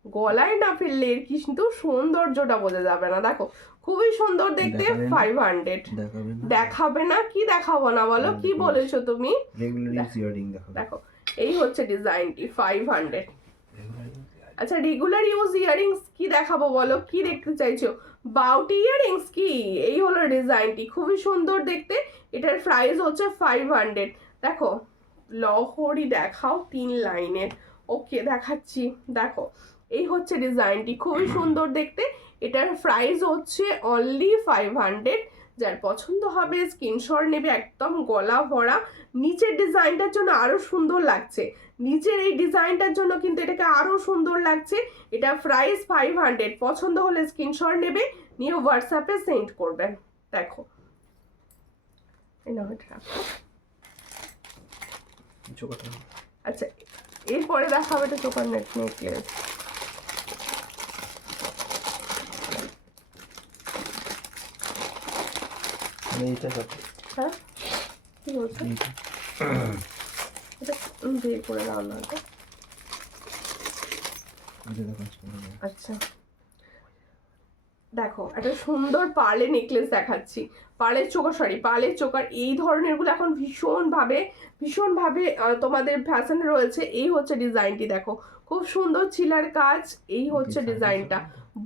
গলায় না ফেললে এর কিন্তু সৌন্দর্যটা বোঝা যাবে না। দেখো খুবই সুন্দর দেখতে। 500 দেখাবে না? কি দেখাবো না বলো, কি বলেছো তুমি? দেখো এই হচ্ছে ডিজাইনটি, 500। আচ্ছা, রেগুলার ইউজ ইয়াররিংস কি দেখাবো বলো, কি দেখতে চাইছো? বাউটি ইয়াররিংস কি? এই হলো ডিজাইনটি, খুবই সুন্দর দেখতে। এটার প্রাইস হচ্ছে 500। দেখো লহরি দেখাও 3 লাইনের। ওকে দেখাচ্ছি, দেখো এই হচ্ছে ডিজাইনটি, খুবই সুন্দর দেখতে। এটার প্রাইস হচ্ছে অনলি 500। যার পছন্দ হবে স্ক্রিনশট নেবে। একদম গলা ভরা, নিচের ডিজাইনটার জন্য আরো সুন্দর লাগছে, নিচের এই ডিজাইনটার জন্য কিন্তু এটাকে আরো সুন্দর লাগছে। এটা প্রাইস 500। পছন্দ হলে স্ক্রিনশট নেবে, নিয়ে হোয়াটসঅ্যাপে সেন্ড করবেন। দেখো আচ্ছা, এরপরে দেখাবো এটা চোকার নেকলেস। এইটা কত? হ্যাঁ কি বলছো? এইটা এটা বের করে দাও না তো। এটা দেখো আজকে হলো। আচ্ছা দেখো একটা সুন্দর পার্লের নেকলেস দেখাচ্ছি, পার্লের চোকার, সরি পার্লের চোকার, এই ধরনের গুলো এখন ভীষণভাবে তোমাদের ফ্যাশনে রয়েছে। এই হচ্ছে ডিজাইনটি, দেখো খুব সুন্দর চিলার কাজ, এই হচ্ছে ডিজাইনটা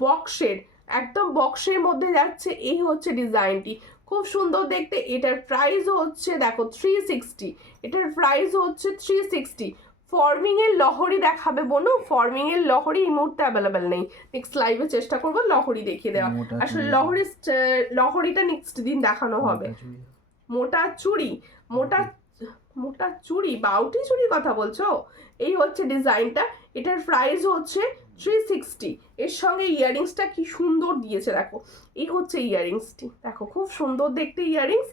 বক্সের, একদম বক্সের মধ্যে যাচ্ছে, এই হচ্ছে ডিজাইনটি খুব সুন্দর দেখতে। এটার প্রাইস হচ্ছে দেখো 360, এটার প্রাইস হচ্ছে 360। ফর্মিং এর লহরি দেখাবে বনু, ফর্মিং এর লহরি এই মুহূর্তে অ্যাভেলেবেল নেই, নেক্সট লাইভে চেষ্টা করবো লহরি দেখিয়ে দেওয়া। আসলে লহরিটা নেক্সট দিন দেখানো হবে। মোটা চুড়ি, মোটা চুড়ি, বাউটি চুড়ির কথা বলছো? এই হচ্ছে ডিজাইনটা, এটার প্রাইস হচ্ছে 360। এর সঙ্গে ইয়াররিংসটা কি সুন্দর দিয়েছে দেখো, এই হচ্ছে ইয়াররিংসটি, দেখো খুব সুন্দর দেখতে ইয়াররিংস।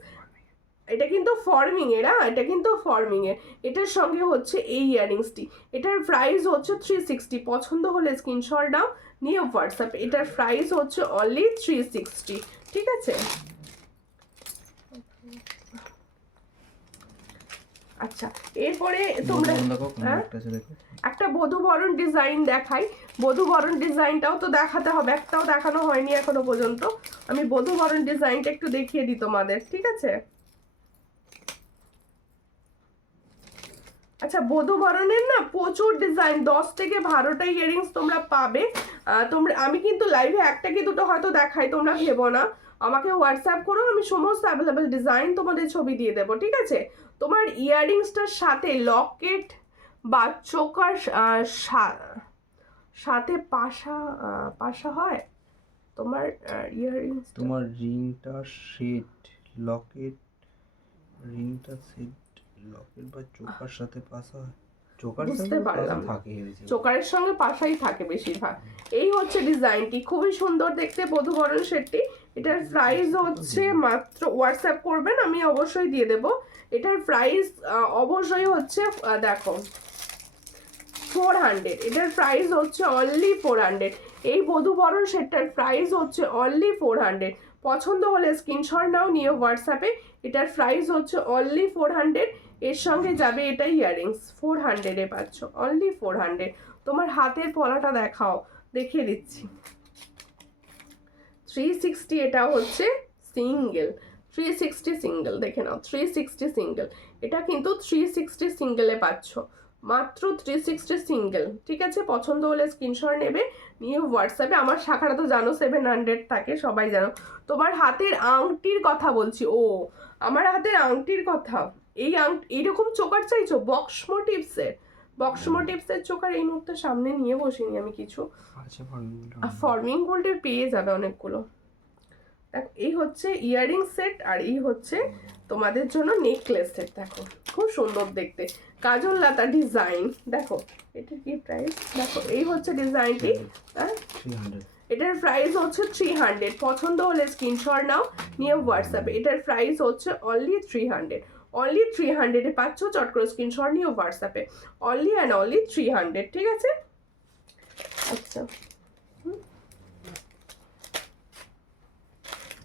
এটা কিন্তু ফর্মিং এর, এটা কিন্তু ফর্মিং এর, এটার সঙ্গে হচ্ছে এই ইয়াররিংসটি, এটার প্রাইস হচ্ছে 360। পছন্দ হলে স্ক্রিনশট নাও, নিয়ে হোয়াটসঅ্যাপ, এটার প্রাইস হচ্ছে অনলি 360, ঠিক আছে? আচ্ছা এরপরে তোমরা একটা বধূবরণ ডিজাইন দেখাই, বধূবরণ ডিজাইনটাও তো দেখাতে হবে, একটাও দেখানো হয়নি এখনো পর্যন্ত। আমি বধূবরণ ডিজাইনটা একটু দেখিয়ে দিই তোমাদের, ঠিক আছে? আচ্ছা বধূবরণের না প্রচুর ডিজাইন, 10 থেকে 12টা ইয়াররিংস তোমরা পাবে। আমি কিন্তু লাইভে একটা কি দুটো হয়তো দেখাই, তোমরা ভেবো না, আমাকে হোয়াটসঅ্যাপ করো, আমি সমস্ত অ্যাভেলেবেল ডিজাইন তোমাদের ছবি দিয়ে দেবো, ঠিক আছে? তোমার ইয়াররিংসটার সাথে লকেট বা চোকার সাথে পাশা হয় তোমার ইয়াররিংস, তোমার রিংটা সেট, লকেট রিংটা সেট, লকেট বা চোকার সাথে পাশা হয়। চোকার বুঝতে পারলাম, থাকে, চোকারের সঙ্গে পাশাই থাকে বেশিরভাগ। এই হচ্ছে ডিজাইনটি, খুবই সুন্দর দেখতে বধূবরণ সেটটি। এটার প্রাইস হচ্ছে মাত্র, হোয়াটসঅ্যাপ করবেন আমি অবশ্যই দিয়ে দেব, এটার প্রাইস অবশ্যই হচ্ছে দেখো 400, এটার প্রাইস হচ্ছে অনলি 400। এই বধূবরণ সেটটার প্রাইস হচ্ছে অনলি 400। পছন্দ হলে স্ক্রিনশট নাও, নিয়ে হোয়াটসঅ্যাপে, এটার প্রাইস হচ্ছে অনলি 400। এর সঙ্গে যাবে এটা ইয়াররিংস, 400-এ পাচ্ছ, অনলি 400। তোমার হাতের পলাটা দেখাও, দেখিয়ে দিচ্ছি। 360 এটা হচ্ছে সিঙ্গেল, 360 সিঙ্গেল, দেখে নাও 360 সিঙ্গেল, এটা কিন্তু 360 সিঙ্গেলে পাচ্ছ, মাত্র 360 সিঙ্গেল, ঠিক আছে? পছন্দ হলে স্ক্রিনশট নেবে, নিয়ে হোয়াটসঅ্যাপে, আমার শাখাটা তো জানো 700 থাকে, সবাই জানো। তোমার হাতের আংটির কথা বলছি, ও আমার হাতের আংটির কথা, এই এইরকম চোকার চাইছো বক্স মোটিভসের চোকার? এই মুহূর্তে সামনে নিয়ে বসিনি আমি কিছু, ফর্মিং গোল্ডের পেয়ে যাবে অনেকগুলো। দেখো এই হচ্ছে ইয়াররিং সেট, আর এই হচ্ছে তোমাদের জন্য নেকলেস সেট, দেখো খুব সুন্দর দেখতে, কাজল লতা ডিজাইন, দেখো এটার কি প্রাইস, দেখো এই হচ্ছে ডিজাইনটি, এটার প্রাইস হচ্ছে 300। পছন্দ হলে স্ক্রিনশট নাও, নিয়ে হোয়াটসঅ্যাপে, এটার প্রাইস হচ্ছে অনলি 300, অনলি 300-এ পাচ্ছ, চট করে স্ক্রিনশট নিয়ে হোয়াটসঅ্যাপে, অনলি অ্যান্ড অনলি 300, ঠিক আছে? আচ্ছা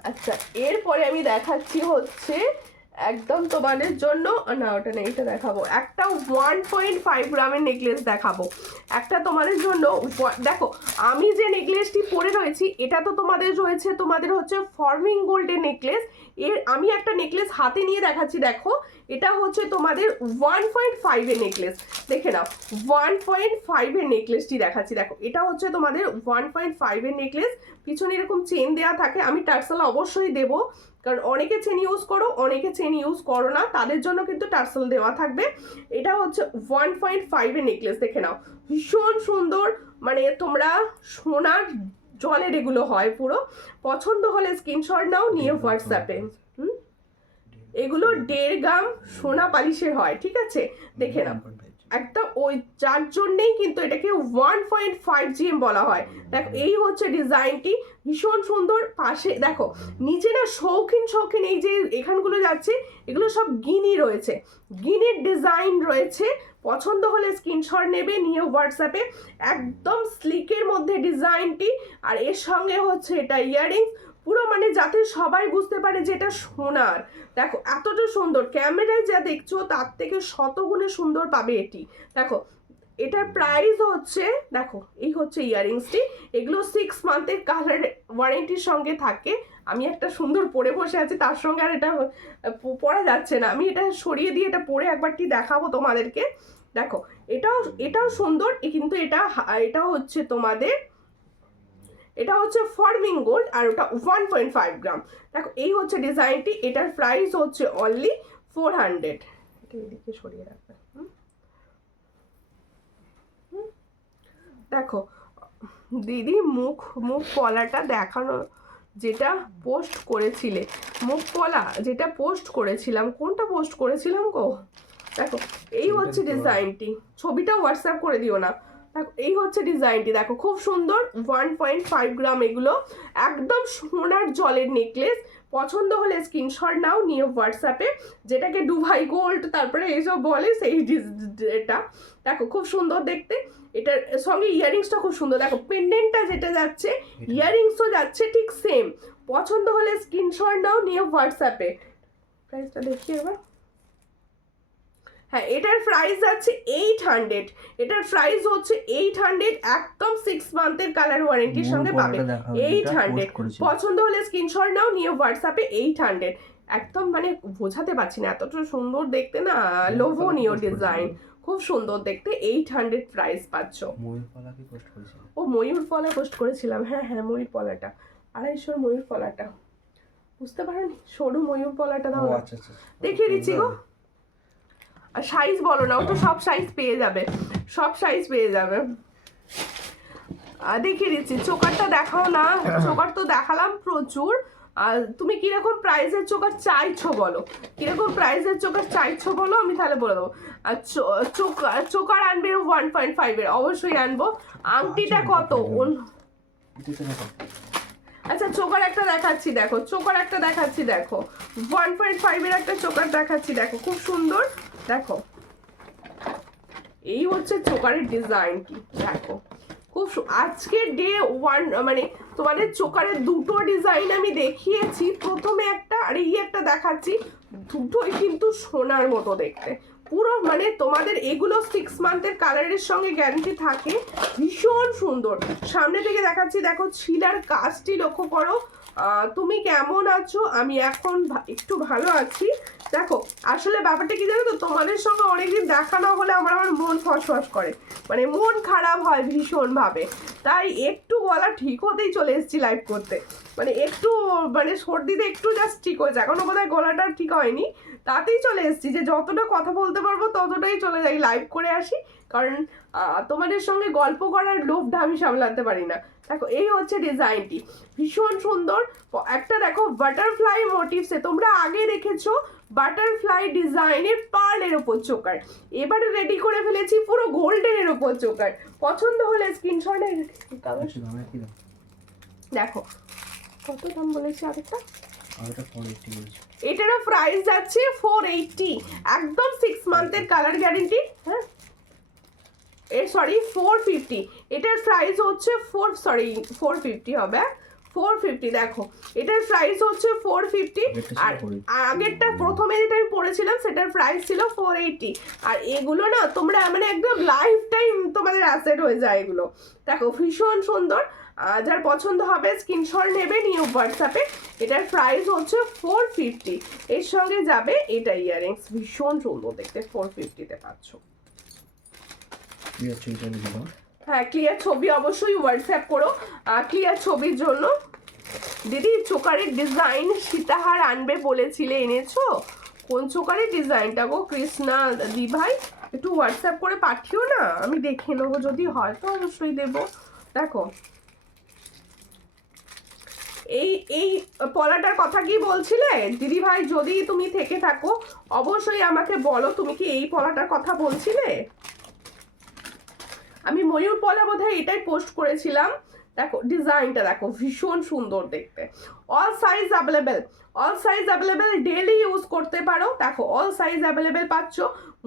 আচ্ছা এরপরে আমি দেখাচ্ছি হচ্ছে একদম তোমাদের জন্য, না ওটা নেই, এটা দেখাবো, একটা 1.5 গ্রামের নেকলেস দেখাবো, একটা তোমাদের জন্য। দেখো আমি যে নেকলেসটি পরে রয়েছি, এটা তো তোমাদের রয়েছে, তোমাদের হচ্ছে ফর্মিং গোল্ডের নেকলেস। আমি একটা নেকলেস হাতে নিয়ে দেখাচ্ছি, দেখো এটা হচ্ছে তোমাদের 1.5 এর নেকলেস, দেখে নাও 1.5 এর নেকলেসটি দেখাচ্ছি, দেখো এটা হচ্ছে তোমাদের 1.5 এর নেকলেস। পিছনে এরকম চেন দেওয়া থাকে, আমি টার্সেল অবশ্যই দেবো, কারণ অনেকে চেন ইউজ করো, অনেকে চেন ইউজ করো না, তাদের জন্য কিন্তু টার্সেল দেওয়া থাকবে। এটা হচ্ছে 1.5 এর নেকলেস, দেখে নাও ভীষণ সুন্দর, মানে তোমরা সোনার জলের এগুলো হয় পুরো। পছন্দ হলে স্ক্রিনশট নাও, নিয়ে হোয়াটসঅ্যাপে, এগুলো 1.5 গ্রাম সোনা পালিশের হয়, ঠিক আছে? দেখে নাও একটা, ওই যার জন্যেই কিন্তু এটাকে 1.5 GM বলা হয়। দেখো এই হচ্ছে ডিজাইনটি, ভীষণ সুন্দর। পাশে দেখো নিচে না শৌখিন এই যে এখানগুলো যাচ্ছে, এগুলো সব গিনি রয়েছে, গিনির ডিজাইন রয়েছে। পছন্দ হলে স্ক্রিনশট নেবে, নিয়ে হোয়াটসঅ্যাপে, একদম স্লিকের মধ্যে ডিজাইনটি, আর এর সঙ্গে হচ্ছে এটা ইয়াররিংস, পুরো মানে যাতে সবাই বুঝতে পারে যে এটা সোনার। দেখো এতটা সুন্দর, ক্যামেরায় যা দেখছো তার থেকে শতগুণে সুন্দর পাবে এটি। দেখো এটার প্রাইস হচ্ছে, দেখো এই হচ্ছে ইয়াররিংসটি, এগুলো 6 মান্থের কালার ওয়ারেন্টির সঙ্গে থাকে। আমি একটা সুন্দর পরে বসে আছি, তার সঙ্গে আর এটা পরা যাচ্ছে না, আমি এটা সরিয়ে দিয়ে এটা পরে একবারটি দেখাবো তোমাদেরকে। দেখো এটাও সুন্দর, কিন্তু এটা হচ্ছে তোমাদের, এটা হচ্ছে ফর্মিং গোল্ড আর ওটা 1.5 গ্রাম। দেখো এই হচ্ছে ডিজাইনটি, এটার প্রাইস হচ্ছে অনলি 400। এটা এদিকে সরিয়ে রাখবে। দেখো দিদি মুখ পলাটা দেখানো যেটা পোস্ট করেছিলে, মুখ পলা যেটা পোস্ট করেছিলাম, কোনটা পোস্ট করেছিলাম গো? দেখো এই হচ্ছে ডিজাইনটি, ছবিটা হোয়াটসঅ্যাপ করে দিও না। দেখো এই হচ্ছে ডিজাইনটি, দেখো খুব সুন্দর, 1.5 গ্রাম, এগুলো একদম সোনার জলের নেকলেস। পছন্দ হলে স্ক্রিনশট নাও, নিয়ে হোয়াটসঅ্যাপে, যেটাকে ডুবাই গোল্ড তারপরে এইসব বলে সেই এটা। দেখো খুব সুন্দর দেখতে, এটার সঙ্গে ইয়াররিংসটা খুব সুন্দর। দেখো পেন্ডেন্টটা যেটা যাচ্ছে, ইয়াররিংসও যাচ্ছে ঠিক সেম। পছন্দ হলে স্ক্রিনশট নাও, নিয়ে হোয়াটসঅ্যাপে। প্রাইসটা দেখি এবার। হ্যাঁ এটার প্রাইস যাচ্ছে 800, এটার প্রাইস হচ্ছে 800, একদম 6 মান্থের কালার ওয়ারেন্টির সঙ্গে পাবে। 800, পছন্দ হলে স্ক্রিনশট নাও, নিয়ে হোয়াটসঅ্যাপে। 800 একদম মানে বোঝাতে পারছি না, এতটা সুন্দর দেখতে না, লোভনীয় ডিজাইন, খুব সুন্দর দেখতে। 800 প্রাইস পাচ্ছ। ও ময়ূর পলা পোস্ট করেছিলাম, হ্যাঁ ময়ূর পলাটা 250 ময়ূর পলাটা, বুঝতে পারোনি? সরু ময়ূর পলাটা দাও, দেখিয়ে দিচ্ছি গো। আর সাইজ বলো না, ও তো সব সাইজ পেয়ে যাবে, সব সাইজ পেয়ে যাবে। দেখিয়ে দিচ্ছি, চোকারটা দেখাও না, চোকার তো দেখালাম প্রচুর। আর তুমি কিরকম প্রাইসের চোকার চাইছো বলো, কিরকম প্রাইসের চোকার চাইছো বলো, আমি তাহলে বলে দেবো। আর চোকার আনবে 1.5 এর, অবশ্যই আনবো। আংটিটা কত? আচ্ছা চোকার একটা দেখাচ্ছি, দেখো চোকার একটা দেখাচ্ছি, দেখো 1.5 এর একটা চোকার দেখাচ্ছি, দেখো খুব সুন্দর। দেখো এই হচ্ছে চোকারের ডিজাইনটি, দেখো খুব আজকের ডে 1 মানে তোমাদের চোকারের দুটো ডিজাইন আমি দেখিয়েছি, প্রথমে একটা আর এই একটা দেখাচ্ছি, দুটোই কিন্তু সোনার মতো দেখতে পুরো। মানে তোমাদের এগুলো 6 মান্থের কালারের সঙ্গে গ্যারান্টি থাকে, ভীষণ সুন্দর। সামনে থেকে দেখাচ্ছি, দেখো ছিলার কাজটি লক্ষ্য করো। তুমি কেমন আছো? আমি এখন একটু ভালো আছি। দেখো আসলে ব্যাপারটা কি জানো তো, তোমাদের সঙ্গে অনেকদিন দেখা না হলে আমার মন ফসফস করে, মানে মন খারাপ হয় ভীষণভাবে, তাই একটু গলা ঠিক হতেই চলে এসেছি লাইভ করতে। মানে একটু মানে সর্দিতে একটু জাস্ট ঠিক হয়েছে, এখনো বোধহয় গলাটা ঠিক হয়নি, তাতেই চলে এসেছি যে যতটা কথা বলতে পারবো ততটাই চলে যাই, লাইভ করে আসি, কারণ তোমাদের সঙ্গে গল্প করার লোভটা আমি সামলাতে পারি না। দেখো এই হচ্ছে ডিজাইনটি, ভীষণ সুন্দর একটা। দেখো বাটারফ্লাই মোটিভসে, তোমরা আগে দেখেছো বাটারফ্লাই ডিজাইনের পার্লের ওপর চোকার, এবারে রেডি করে ফেলেছি পুরো গোল্ডেনের ওপর চোকার। পছন্দ হলে স্ক্রিনশটে, দেখো কত দাম বলেছি আরেকটা, এটারও প্রাইস যাচ্ছে 480, একদম 6 মান্থের কালার গ্যারেন্টি। হ্যাঁ 450, এটার প্রাইস হচ্ছে 450 হবে, 450। দেখো এটার প্রাইস হচ্ছে 450, আর আগেরটা প্রথমে যেটা আমি পড়েছিলাম সেটার প্রাইস ছিল 480। আর এগুলো না তোমরা মানে একদম লাইফ টাইম তোমাদের অ্যাসেট হয়ে যায় এগুলো। দেখো ভীষণ সুন্দর, যার পছন্দ হবে স্ক্রিনশট নেবে, নিয়ে হোয়াটসঅ্যাপে। এটার প্রাইস হচ্ছে 450, এর সঙ্গে যাবে এটা ইয়াররিংস, ভীষণ সুন্দর দেখতে, 450-তে পাচ্ছ। হ্যাঁ ক্লিয়ার ছবি অবশ্যই হোয়াটসঅ্যাপ করো, ক্লিয়ার ছবির জন্য। দিদি চোকারের ডিজাইন সীতাহার আনবে বলেছিলে, এনেছো? কোন চোকারের ডিজাইনটা গো কৃষ্ণা দি ভাই? একটু হোয়াটসঅ্যাপ করে পাঠিও না, আমি দেখে নেবো, যদি হয় তো অবশ্যই দেবো। দেখো এই পলাটার কথা কি বলছিলে দিদি ভাই? যদি তুমি থেকে থাকো অবশ্যই আমাকে বলো, তুমি কি এই পলাটার কথা বলছিলে? আমি ময়ূর পলা বোধহয় এটাই পোস্ট করেছিলাম। দেখো ডিজাইনটা দেখো ভীষণ সুন্দর দেখতে, all size available, all size available, daily use করতে পারো। দেখো অল সাইজ অ্যাভেলেবেল পাচ্ছ।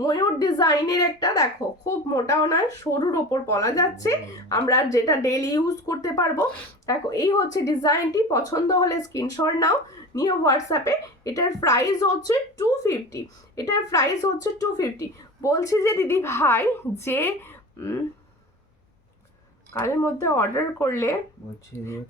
ময়ূর ডিজাইনের একটা দেখো, খুব মোটাও নয়, সরুর ওপর পলা যাচ্ছে, আমরা যেটা ডেলি ইউজ করতে পারবো। দেখো এই হচ্ছে ডিজাইনটি, পছন্দ হলে স্ক্রিনশট নাও, নিয়ে হোয়াটসঅ্যাপে। এটার প্রাইস হচ্ছে 250, এটার প্রাইস হচ্ছে 250। বলছি যে দিদি ভাই যে কালের মধ্যে অর্ডার করলে,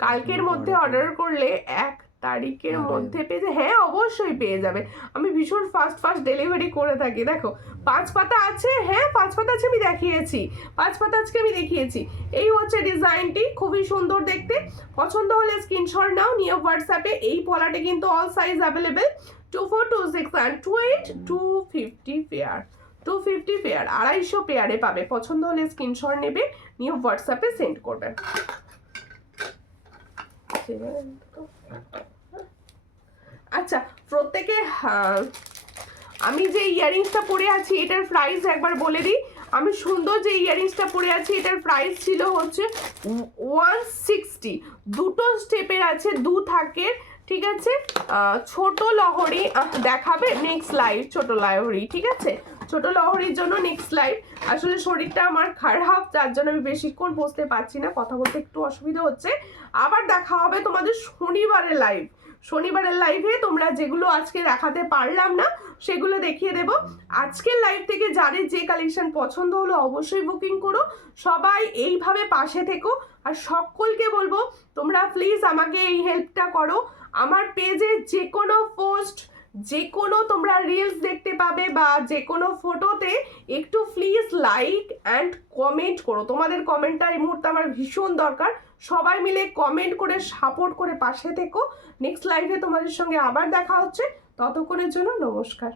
কালকের মধ্যে অর্ডার করলে 1 তারিখের মধ্যে পেয়ে যাবে। হ্যাঁ অবশ্যই পেয়ে যাবে, আমি ভীষণ ফাস্ট ডেলিভারি করে থাকি। দেখো 5 পাতা আছে, হ্যাঁ 5 পাতা আছে, আমি দেখিয়েছি 5 পাতা আজকে আমি দেখিয়েছি। এই হচ্ছে ডিজাইনটি, খুবই সুন্দর দেখতে। পছন্দ হলে স্ক্রিনশট নাও, নিয়ে হোয়াটসঅ্যাপে। এই পলাটি কিন্তু all size available, 2426 and 28 250 pair, 250 pair, 250 পেয়ারে পাবে। পছন্দ হলে স্ক্রিনশট নেবে, নিয়ে হোয়াটসঅ্যাপে সেন্ড করবে। আচ্ছা প্রত্যেকে আমি যে ইয়ারিংসটা পরে আছি এটার প্রাইস একবার বলে দিই। আমি সুন্দর যে ইয়ারিংসটা পরে আছি এটার প্রাইস ছিল হচ্ছে 160, দুটো স্টেপের আছে, 2 থাকের, ঠিক আছে। ছোট লহরি দেখাবে নেক্সট লাইভ, ছোট লহরি, ঠিক আছে। ছোট লহরির জন্য নেক্সট লাইভ। আসলে শরীরটা আমার খারাপ, যার জন্য আমি বেশিক্ষণ বসতে পারছি না, কথা বলতে একটু অসুবিধা হচ্ছে। আবার দেখা হবে তোমাদের শনিবারের লাইভ, শনিবারের লাইভে তোমরা যেগুলো আজকে দেখাতে পারলাম না সেগুলো দেখিয়ে দেব। আজকের লাইভ থেকে যাদের যে কালেকশন পছন্দ হলো অবশ্যই বুকিং করো। সবাই এইভাবে পাশে থেকো, আর সকলকে বলবো তোমরা প্লিজ আমাকে এই হেল্পটা করো। আমার পেজে যে কোনো পোস্ট, যে কোনো তোমরা রিলস দেখতে পাবে বা যে কোনো ফটোতে একটু প্লিজ লাইক অ্যান্ড কমেন্ট করো। তোমাদের কমেন্টটা এই মুহূর্তে আমার ভীষণ দরকার। সবাই মিলে কমেন্ট করে সাপোর্ট করে পাশে থেকো। নেক্সট লাইভে তোমাদের সঙ্গে আবার দেখা হচ্ছে, ততক্ষণের জন্য নমস্কার।